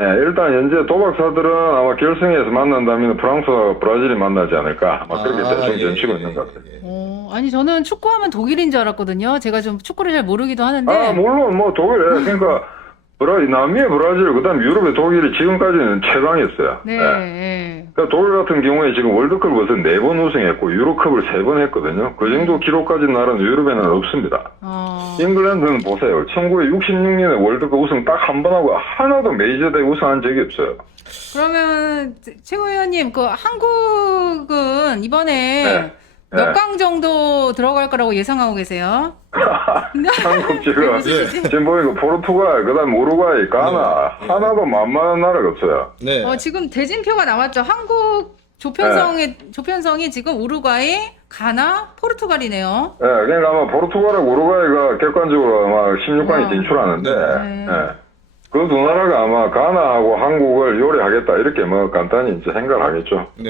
예, 일단 현재 도박사들은 아마 결승에서 만난다면 프랑스와 브라질이 만나지 않을까, 막 그렇게 대충 전치고 있는 것 같아요. 아니 저는 축구하면 독일인 줄 알았거든요. 제가 좀 축구를 잘 모르기도 하는데. 아, 물론 뭐 독일, 그러니까 남미의 브라질, 그다음 유럽의 독일이 지금까지는 최강이었어요. 네. 예. 예. 그러니까 독일 같은 경우에 지금 월드컵을 벌써 4번 우승했고 유로컵을 3번 했거든요. 그 정도 기록 가진 나라는 유럽에는 없습니다. 잉글랜드는 보세요. 1966년에 월드컵 우승 딱 한 번 하고 하나도 메이저대회 우승한 적이 없어요. 그러면 최고위원님, 그 한국은 이번에 네. 몇 네. 강 정도 들어갈 거라고 예상하고 계세요? 한국 지금 네. 지금 보니까 포르투갈, 그다음 우루과이, 가나 하나도 만만한 나라가 없어요. 네. 지금 대진표가 나왔죠. 한국 조편성이 지금 우루과이, 가나, 포르투갈이네요. 예, 그러니까 아마 포르투갈하고 우루과이가 객관적으로 아마 16강에 진출하는데, 네. 예. 그 두 나라가 아마 가나하고 한국을 요리하겠다 이렇게 뭐 간단히 이제 생각을 하겠죠. 네.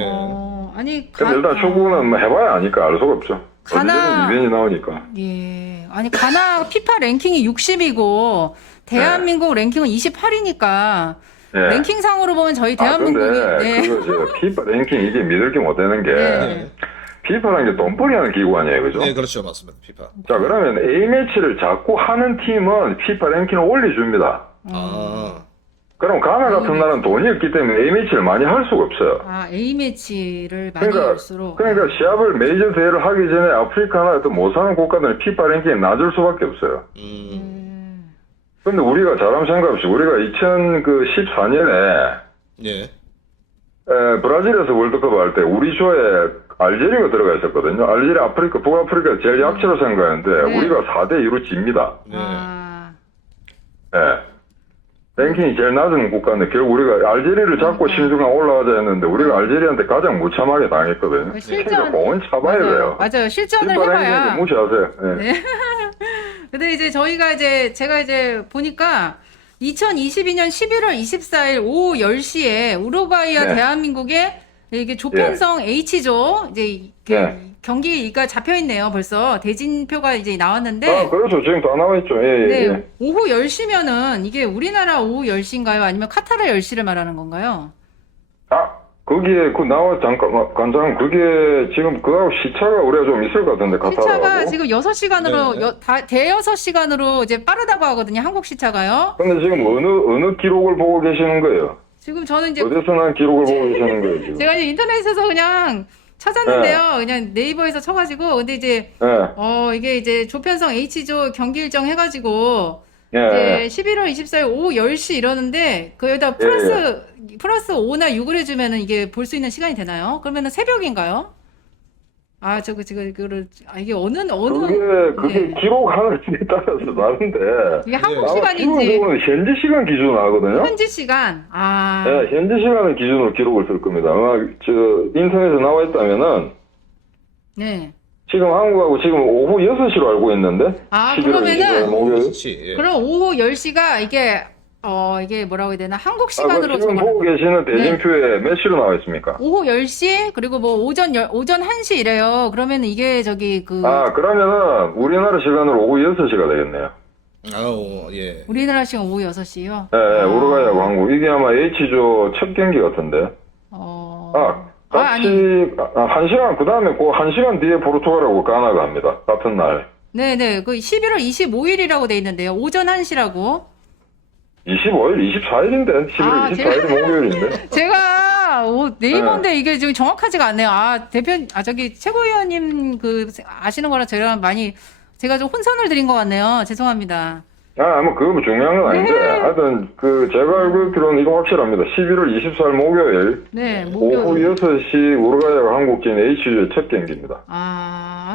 아니 근데 일단 축구는 뭐 해봐야 아니까 알 수가 없죠. 가나- 언제든 이변이 나오니까. 예. 아니 가나 피파 랭킹이 60이고 대한민국 랭킹은 28이니까 예. 랭킹상으로 보면 저희 아, 대한민국이 근데 그거 저 피파 랭킹 이게 믿을 게 못 되는 게 네. 피파라는 게 돈벌이 하는 기구 아니에요, 그죠? 네, 그렇죠. 맞습니다. 피파. 자, 그러면 A매치를 자꾸 하는 팀은 피파 랭킹을 올려줍니다. 아. 그럼 가나 같은 나라는 돈이 없기 때문에 A매치를 많이 할 수가 없어요. A 매치를 많이 그러니까, 할수록 그러니까 시합을 메이저 대회를 하기 전에 아프리카나 어떤 못 사는 국가들은 피파 랭킹이 낮을 수밖에 없어요. 근데 우리가 잘하면 생각합시다. 우리가 2014년에 예. 브라질에서 월드컵 할 때 우리 조에 알제리가 들어가 있었거든요. 알제리 아프리카, 북아프리카 제일 약체로 생각하는데 네. 우리가 4대2로 집니다. 네. 예. 랭킹이 제일 낮은 국가인데 결국 우리가 알제리를 잡고 16강 올라가자 했는데 우리가 알제리한테 가장 무참하게 당했거든요. 그러니까 공은 차봐야 돼요. 맞아요. 실전을 피파 해봐야. 랭킹을 무시하세요. 예. 네. 근데 이제 제가 이제 보니까 2022년 11월 24일 오후 10시에 우루과이와 네. 대한민국의 이게 조편성 H조 이제 네. 경기가 잡혀 있네요. 벌써 대진표가 이제 나왔는데 아, 그렇죠. 지금 다 나와 있죠. 예, 예, 네, 예. 오후 10시면은 이게 우리나라 오후 10시인가요? 아니면 카타르 10시를 말하는 건가요? 아, 거기에 잠깐만, 관장, 그게 지금 그거하고 시차가 우리가 좀 있을 것 같은데, 시차가 카타르하고. 지금 6시간으로 네. 대여섯 시간으로 이제 빠르다고 하거든요. 한국 시차가요. 근데 지금 어느 기록을 보고 계시는 거예요? 지금 저는 이제 어디서 난 기록을 보고 계시는 거예요, 지금? 제가 이제 인터넷에서 그냥 찾았는데요. 그냥 네이버에서 쳐가지고 근데 이제 예, 이게 이제 조편성 H조 경기 일정 해가지고 예. 이제 11월 24일 오후 10시 이러는데 거기다 플러스 5나 6을 해주면은 이게 볼 수 있는 시간이 되나요? 그러면은 새벽인가요? 아 이게 어느 그게 네. 기록하는 데 따라서 다른데. 이게 한국 아마 시간인지 기록은 현지 시간 기준으로 하거든요. 현지 시간 예, 현지 시간을 기준으로 기록을 쓸 겁니다. 아마 인터넷에 나와 있다면은 네. 지금 한국하고 지금 오후 6시로 알고 있는데. 11월 그러면은 24일 목요일. 그렇지. 예. 그럼 오후 10시가 이게 뭐라고 해야 되나 한국 그 시간으로 지금 보고 계시는 대진표에 몇 시로 나와 있습니까? 오후 10시 그리고 뭐 오전 1시 이래요. 그러면 이게 그러면은 우리나라 시간으로 오후 6시가 되겠네요. 아우, 예. 우리나라 시간 오후 6시요? 예, 우루과이하고 한국. 이게 아마 H조 첫 경기 같은데. 같이, 한 시간, 그 다음에 한 시간 뒤에 포르투갈하고 가나가 합니다. 같은 날. 네네. 그 11월 25일이라고 돼 있는데요. 오전 1시라고. 25일, 24일인데. 11월 24일이 목요일인데. 제가 네이버인데 이게 지금 정확하지가 않네요. 최고위원님 아시는 거랑 제가 좀 혼선을 드린 것 같네요. 죄송합니다. 뭐 그거 중요한 건 아닌데, 네. 하여튼, 제가 알기로는 이거 확실합니다. 11월 24일 목요일, 네, 오후 목요일. 6시 우루과이와 한국전 H조의 첫 경기입니다.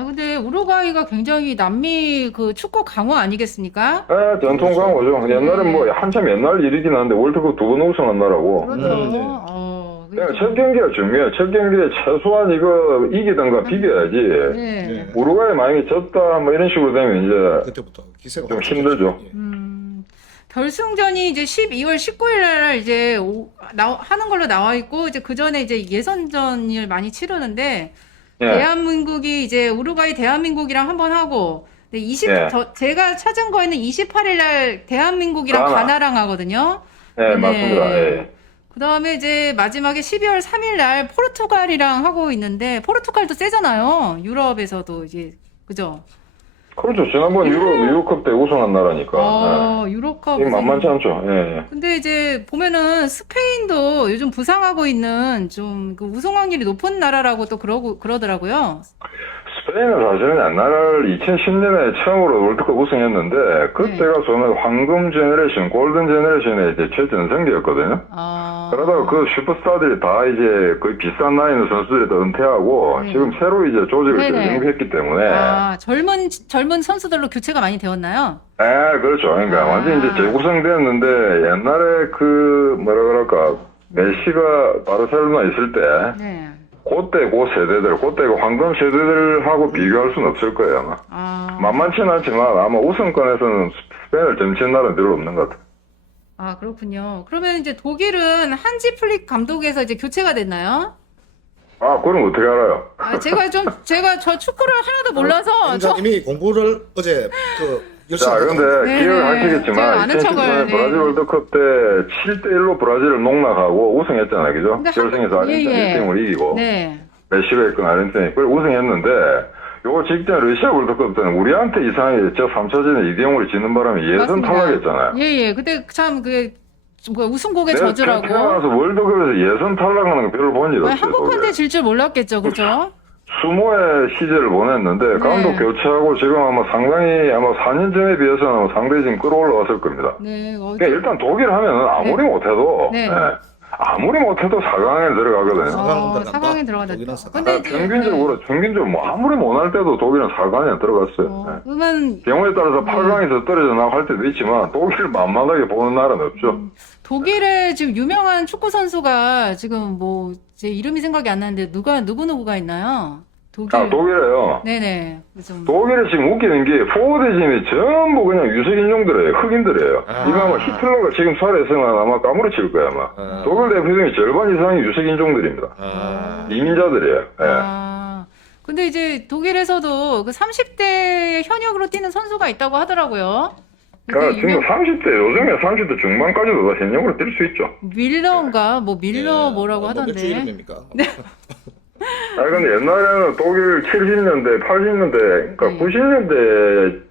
근데 우루과이가 굉장히 남미 그 축구 강호 아니겠습니까? 네, 전통 강호죠. 옛날에 뭐, 한참 옛날 일이긴 한데, 월드컵 2번 우승한 나라고. 그렇죠. 네. 그냥 첫 경기가 중요해요. 첫 경기에 최소한 이거 이기든가 비겨야지. 네. 우루과이 만약에 졌다, 뭐 이런 식으로 되면 이제 그때부터 기세가 좀 힘들죠. 예. 결승전이 이제 12월 19일 날 이제 하는 걸로 나와 있고, 이제 그 전에 이제 예선전을 많이 치르는데, 예. 대한민국이 이제 우루과이 대한민국이랑 한번 하고, 네, 예. 제가 찾은 거에는 28일 날 대한민국이랑 가나. 가나랑 하거든요. 네, 맞습니다. 예. 그 다음에 이제 마지막에 12월 3일 날 포르투갈이랑 하고 있는데, 포르투갈도 세잖아요. 유럽에서도 이제, 그죠? 그렇죠. 지난번 유로컵 때 우승한 나라니까. 네. 유럽컵. 이게 만만치 않죠. 예. 근데 이제 보면은 스페인도 요즘 부상하고 있는 좀 그 우승 확률이 높은 나라라고 또 그러더라고요. 스페인은 사실은 옛날 2010년에 처음으로 월드컵 우승했는데, 그때가 저는 황금 제너레이션, 골든 제너레이션의 이제 최전성기였거든요. 그러다가 그 슈퍼스타들이 다 이제 거의 비싼 나이 있는 선수들이 다 은퇴하고, 지금 새로 이제 조직을 네네. 재정비했기 때문에. 젊은 선수들로 교체가 많이 되었나요? 네, 그렇죠. 그러니까 완전히 이제 재구성되었는데, 옛날에 뭐라 그럴까, 메시가 바르셀로나 있을 때, 네. 그때 그 세대들, 그때 그 황금 세대들하고 비교할 수는 없을 거예요, 아마. 만만치는 않지만 아마 우승권에서는 스페인을 점치는 나라는 별로 없는 것 같아요. 그렇군요. 그러면 이제 독일은 한지 플릭 감독에서 이제 교체가 됐나요? 그럼 어떻게 알아요? 제가 저 축구를 하나도 몰라서 원장님이 공부를 어제 자, 근데 네, 기억을 제가 하시겠지만, 아는 척을, 2010년에 네. 브라질 월드컵 때 7대1로 브라질을 농락하고 우승했잖아요, 그죠? 근데 결승에서 아르헨티나 1등으로 이기고, 네. 메시가 있건 아르헨티나이 그걸 우승했는데, 요거 직전 러시아 월드컵 때는 우리한테 이상하게 저 3차전에 2대0으로 지는 바람에 예선 맞습니다. 탈락했잖아요. 예. 근데 참 그게 우승국의 내가 저주라고. 태어나서 월드컵에서 예선 탈락하는 거 별로 본 일 없어요. 한국한테 질 줄 몰랐겠죠, 그죠? 수모의 시절을 보냈는데 감독 교체하고 지금 아마 상당히 4년 전에 비해서는 상당히 지금 끌어올라왔을 겁니다. 네. 그러니까 일단 독일 하면은 아무리 못해도 네. 아무리 못해도 4강에 들어가거든요. 4강에 들어가다. 독일은 4강. 근데 이제 평균적으로 뭐 아무리 못할 때도 독일은 4강에 들어갔어요. 그러면 경우에 따라서 8강에서 떨어져 나갈 때도 있지만 독일을 만만하게 보는 나라는 없죠. 독일에 지금 유명한 축구 선수가 지금 뭐 제 이름이 생각이 안 나는데 누구가 있나요? 독일에요. 네네. 독일에 지금 웃기는 게 포워드진이 전부 그냥 유색 인종들이에요. 흑인들이에요. 이거 아마 히틀러가 지금 살아있으면 아마 까무러칠 거야 아마. 독일 대표팀이 절반 이상이 유색 인종들입니다. 이민자들이에요. 근데 이제 독일에서도 그 30대 현역으로 뛰는 선수가 있다고 하더라고요. 그러니까 지금 30대, 요즘에 30대 중반까지도 다 현역으로 뛸 수 있죠. 밀러인가? 밀러 뭐라고 하던데. 맥주 이름입니까? 근데 옛날에는 독일 70년대, 80년대, 그러니까 90년대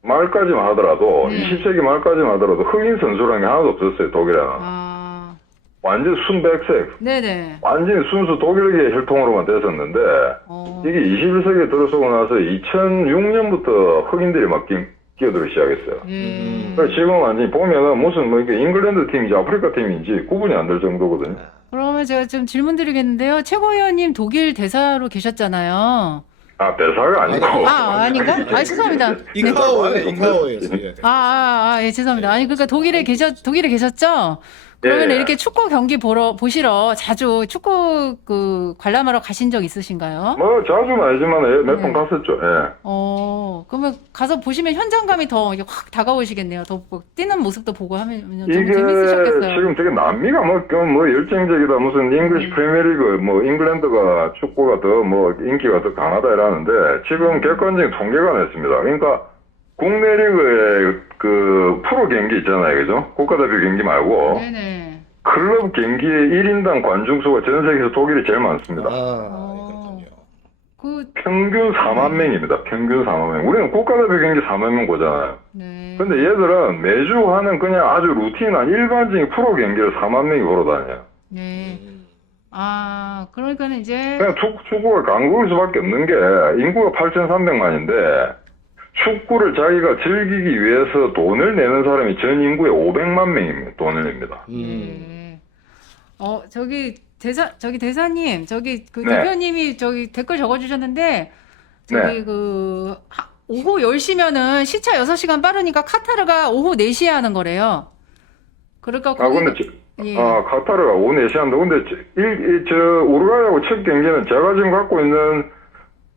말까지만 하더라도, 20세기 말까지만 하더라도 흑인 선수라는 게 하나도 없었어요, 독일에는. 완전 순백색. 네네. 완전히 순수 독일계 혈통으로만 됐었는데, 이게 21세기에 들어서고 나서 2006년부터 흑인들이 막 끼어들기 시작했어요. 그래서 지금 완전히 보면은 무슨 뭐 이게 잉글랜드 팀인지 아프리카 팀인지 구분이 안 될 정도거든요. 그러면 제가 좀 질문 드리겠는데요. 최고위원님 독일 대사로 계셨잖아요. 대사가 아니고. 아닌가? 죄송합니다. 이카오에서. 예, 죄송합니다. 아니, 그러니까 독일에 계셨죠? 그러면 이렇게 축구 경기 보시러 자주 축구 관람하러 가신 적 있으신가요? 뭐, 자주는 아니지만 몇 번 갔었죠, 그러면 가서 보시면 현장감이 더 확 다가오시겠네요. 더 뛰는 모습도 보고 하면 너무 이게 재밌으셨겠어요. 지금 되게 남미가 뭐 열정적이다, 무슨 잉글리시 프리미어리그, 뭐 잉글랜드가 축구가 더 뭐 인기가 더 강하다 이러는데 지금 객관적인 통계가 냈습니다. 그러니까 국내 리그의 프로 경기 있잖아요, 그죠? 국가대표 경기 말고. 네네. 클럽 경기의 1인당 관중수가 전 세계에서 독일이 제일 많습니다. 평균 4만 명입니다. 평균 4만 명. 우리는 국가대표 경기 4만 명 보잖아요. 근데 얘들은 매주 하는 그냥 아주 루틴한 일반적인 프로 경기를 4만 명이 보러 다녀요. 네. 그러니까는 이제 그냥 축구가 강국일 수밖에 없는 게 인구가 8,300만인데 축구를 자기가 즐기기 위해서 돈을 내는 사람이 전 인구의 500만 명입니다. 돈을 냅니다. 예. 저기 대사님, 그 네. 대표님이 저기 댓글 적어주셨는데, 저기 네. 오후 10시면은 시차 6시간 빠르니까 카타르가 오후 4시에 하는 거래요. 그러니까 근데 예. 카타르가 오후 4시 한다. 근데 우루과이하고 첫 경기는 제가 지금 갖고 있는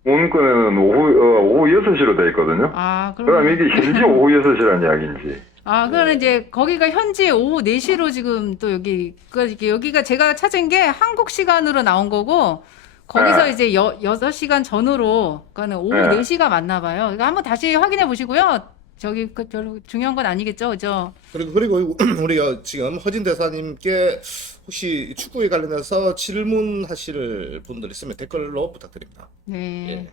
문건에는 오후 6시로 돼 있거든요. 그럼 이게 현지 오후 6시라는 이야기인지. 그러면 이제 거기가 현지 오후 4시로 지금 또 여기가 제가 찾은 게 한국 시간으로 나온 거고, 거기서 네. 이제 6시간 전후로, 그러니까 오후 네. 4시가 맞나 봐요. 그러니까 한번 다시 확인해 보시고요. 별로 중요한 건 아니겠죠, 그죠? 그리고 우리가 지금 허진 대사님께 혹시 축구에 관련해서 질문하실 분들 있으면 댓글로 부탁드립니다. 네. 예.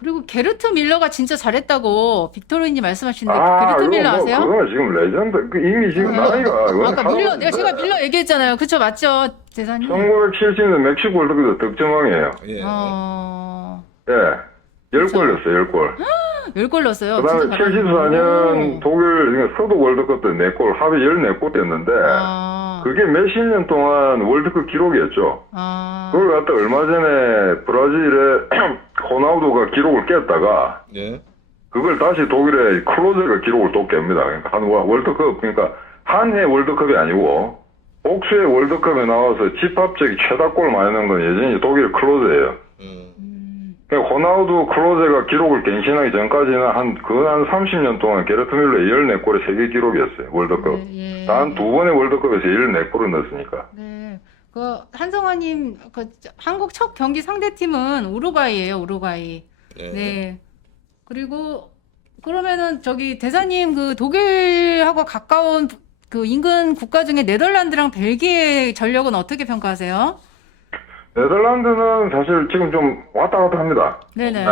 그리고 게르트 밀러가 진짜 잘했다고 빅토르님 말씀하시는데, 게르트 밀러 아세요? 그거는 지금 레전드. 이미 지금 나이가. 아까 제가 밀러 얘기했잖아요. 그쵸, 맞죠, 대사님? 1970년 멕시코 월드컵 득점왕이에요. 예. 예. 10골 넣었어요, 10골. 10골 넣었어요. 그 다음에 진짜 잘하네. 74년 독일 서도 월드컵 때 4골, 합의 14골 됐는데, 그게 몇십 년 동안 월드컵 기록이었죠. 그걸 갖다 얼마 전에 브라질의 호나우두가 기록을 깼다가, 예. 그걸 다시 독일의 클로제가 기록을 또 깹니다. 그러니까 그러니까 한 해 월드컵이 아니고, 복수의 월드컵에 나와서 집합적인 최다골 많이 넣은 건 여전히 독일의 클로제예요. 그러니까 호나우두 클로제가 기록을 갱신하기 전까지는 한 30년 동안 게르트 밀러의 14골의 세계 기록이었어요. 월드컵. 예. 단 2번의 월드컵에서 14골을 넣었으니까. 네. 한성화님, 한국 첫 경기 상대팀은 우루과이예요, 우루과이. 예. 네. 그리고, 그러면은, 대사님, 독일하고 가까운 인근 국가 중에 네덜란드랑 벨기에 전력은 어떻게 평가하세요? 네덜란드는 사실 지금 좀 왔다 갔다 합니다. 네네.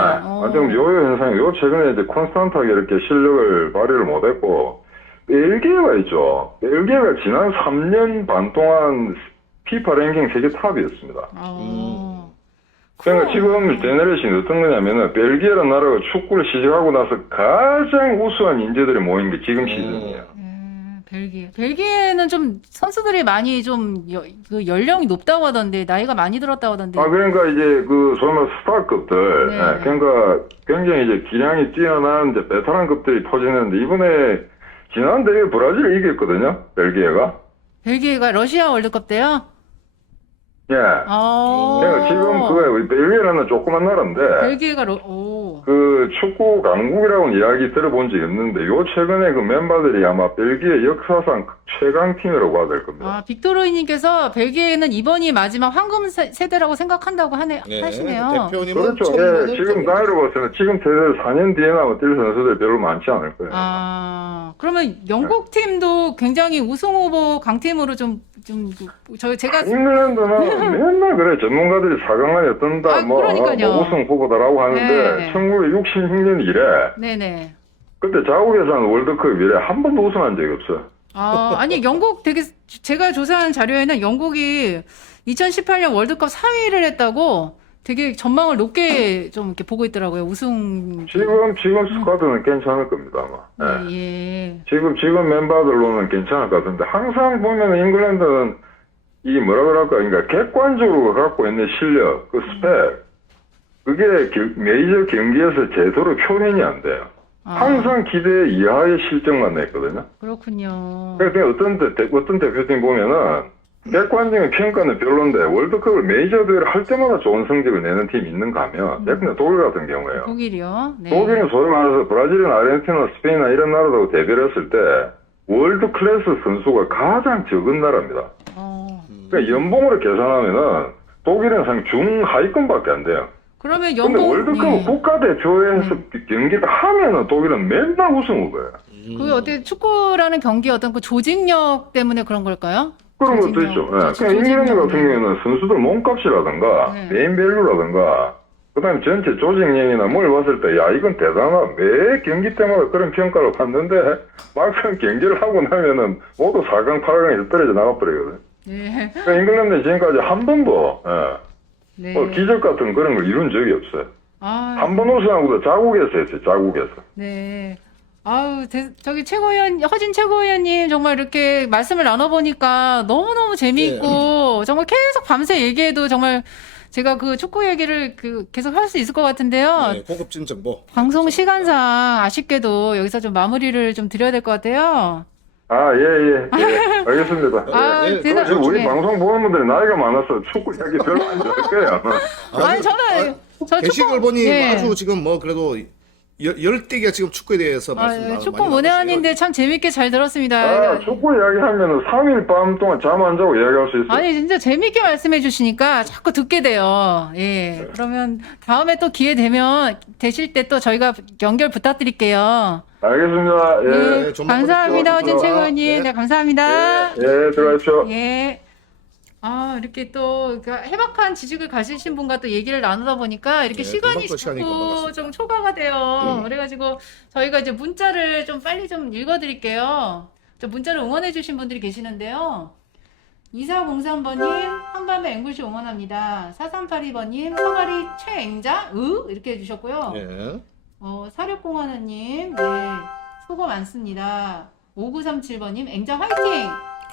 좀 요요 현상이, 최근에 이제 콘스탄트하게 이렇게 실력을 발휘를 못했고, 벨기에가 있죠. 벨기에가 지난 3년 반 동안 피파 랭킹 세계 탑이었습니다. 그러니까 지금 제네레이션이 어떤 거냐면은, 벨기에라는 나라가 축구를 시작하고 나서 가장 우수한 인재들이 모인 게 지금 시즌이에요. 벨기에는 좀 선수들이 많이 연령이 높다고 하던데, 나이가 많이 들었다고 하던데. 그러니까 이제 소위 말해 스타급들, 네. 그러니까 굉장히 이제 기량이 뛰어난 이제 베테랑급들이 퍼지는데, 이번에 지난 대회 브라질을 이겼거든요, 벨기에가. 벨기에가 러시아 월드컵 때요? 예. 그러니까 지금 벨기에라는 조그만 나라인데, 벨기에가 축구 강국이라고는 이야기 들어본 적이 없는데, 최근에 멤버들이 아마 벨기에 역사상 최강팀이라고 해야 될 겁니다. 빅토르이님께서 벨기에는 이번이 마지막 황금 세대라고 생각한다고 하시네요. 대표님은 그렇죠. 지금 나이로 봐서는 지금 세대 4년 뒤에 나면 뛸 선수들이 별로 많지 않을 거예요. 그러면 영국 팀도 굉장히 우승 후보 강팀으로 제가 잉글랜드는 맨날 그래. 전문가들이 4강 안에 뜬다, 그러니까요. 우승 후보다라고 하는데, 네. 1966년 이래. 네네. 그때 자국에서 한 월드컵 이래 한 번도 우승한 적이 없어요. 아니, 영국 제가 조사한 자료에는 영국이 2018년 월드컵 4위를 했다고 되게 전망을 높게 좀 이렇게 보고 있더라고요. 우승. 지금 스쿼드는 괜찮을 겁니다, 아마. 네. 예. 지금 멤버들로는 괜찮을 것 같은데, 항상 보면 잉글랜드는 이 그러니까 객관적으로 갖고 있는 실력, 스펙, 그게 메이저 경기에서 제대로 표현이 안 돼요. 항상 기대 이하의 실적만 냈거든요. 그렇군요. 그러니까 어떤 대표팀 보면은, 객관적인 평가는 별론데 월드컵을 메이저 대회를 할 때마다 좋은 성적을 내는 팀이 있는가 하면 예컨대 독일 같은 경우에요. 독일이요? 네. 독일은 소위 말해서 브라질이나 아르헨티나, 스페인이나 이런 나라하고 대비를 했을 때 월드 클래스 선수가 가장 적은 나라입니다. 그러니까 연봉으로 계산하면은 독일은 상 중하위권밖에 안 돼요. 그러면 근데 월드컵 국가대표에서 경기를 하면은 독일은 맨날 우승 후보예요. 어떻게 축구라는 경기 어떤 조직력 때문에 그런 걸까요? 그런 것도 있죠. 잉글랜드 같은 경우에는 선수들 몸값이라든가, 네임밸류라든가, 그 다음에 전체 조직력이나 뭘 봤을 때, 이건 대단하다. 매 경기 때마다 그런 평가를 받는데, 막상 경기를 하고 나면은 모두 4강, 8강에서 떨어져 나가버리거든. 네. 그러니까 잉글랜드는 지금까지 한 번도, 기적 같은 그런 걸 이룬 적이 없어요. 아, 한 번 우승하고도 자국에서 했어요. 자국에서. 네. 아우, 저기 최고위원, 허진 최고위원님 정말 이렇게 말씀을 나눠보니까 너무너무 재미있고, 정말 계속 밤새 얘기해도 정말 제가 그 축구 얘기를 계속 할 수 있을 것 같은데요. 네, 고급진 정보. 방송 시간상 아쉽게도 여기서 좀 마무리를 좀 드려야 될 것 같아요. 아, 예. 알겠습니다. 아, 예, 대단, 지금 우리 예. 방송 보는 분들이 나이가 많아서 축구 이야기 별로 안 좋아할 거예요. 아니, 저는, 저 게시글 축구, 보니 예. 아주 지금 뭐 그래도 열대기가 지금 축구에 대해서 말씀 아, 많이 축구 나누시네요. 문외한인데 참 재밌게 잘 들었습니다. 아, 축구 이야기하면은 3일 밤 동안 잠 안 자고 이야기할 수 있어요. 아니 진짜 재밌게 말씀해 주시니까 자꾸 듣게 돼요. 예. 그러면 다음에 또 기회 되실 때 또 저희가 연결 부탁드릴게요. 알겠습니다. 예. 네, 정말 감사합니다, 고맙습니다. 허진 최고위원님. 예. 네, 감사합니다. 예, 들어가십시오. 예. 아, 이렇게 또 해박한 지식을 가지신 분과 또 얘기를 나누다 보니까 이렇게 네, 시간이 금방 또 시간이 자꾸 금방 좀 초과가 돼요. 그래가지고 저희가 이제 문자를 좀 빨리 좀 읽어드릴게요. 저 문자를 응원해주신 분들이 계시는데요. 2403번님, 한밤에 앵글씨 응원합니다. 4382번님, 서가리 최앵자, 이렇게 해주셨고요. 예. 사력공원님, 네, 수고 많습니다. 5937번님, 앵자 화이팅!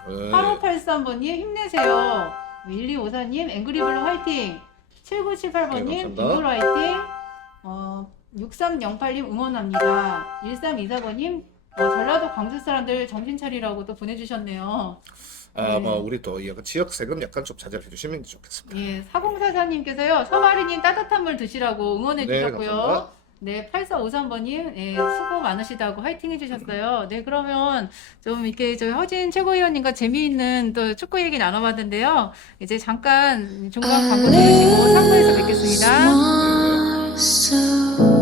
예. 8583번님 힘내세요. 1254님 앵그리블루 화이팅. 7978번님 네, 감사합니다. 앵글 화이팅. 6308님 응원합니다. 1324번님 전라도 광주 사람들 정신 차리라고 또 보내주셨네요. 아, 뭐 우리 또 약간 지역 세금 약간 좀 자제해 주시면 좋겠습니다. 예, 4044님께서요 서마리님 따뜻한 물 드시라고 응원해 네, 주셨고요. 감사합니다. 네, 8453번님, 예, 수고 많으시다고 화이팅 해주셨어요. 네, 그러면 좀 이렇게 저희 허진 최고위원님과 재미있는 또 축구 얘기 나눠봤는데요. 이제 잠깐 중간 광고 들으시고 3부에서 뵙겠습니다. small, so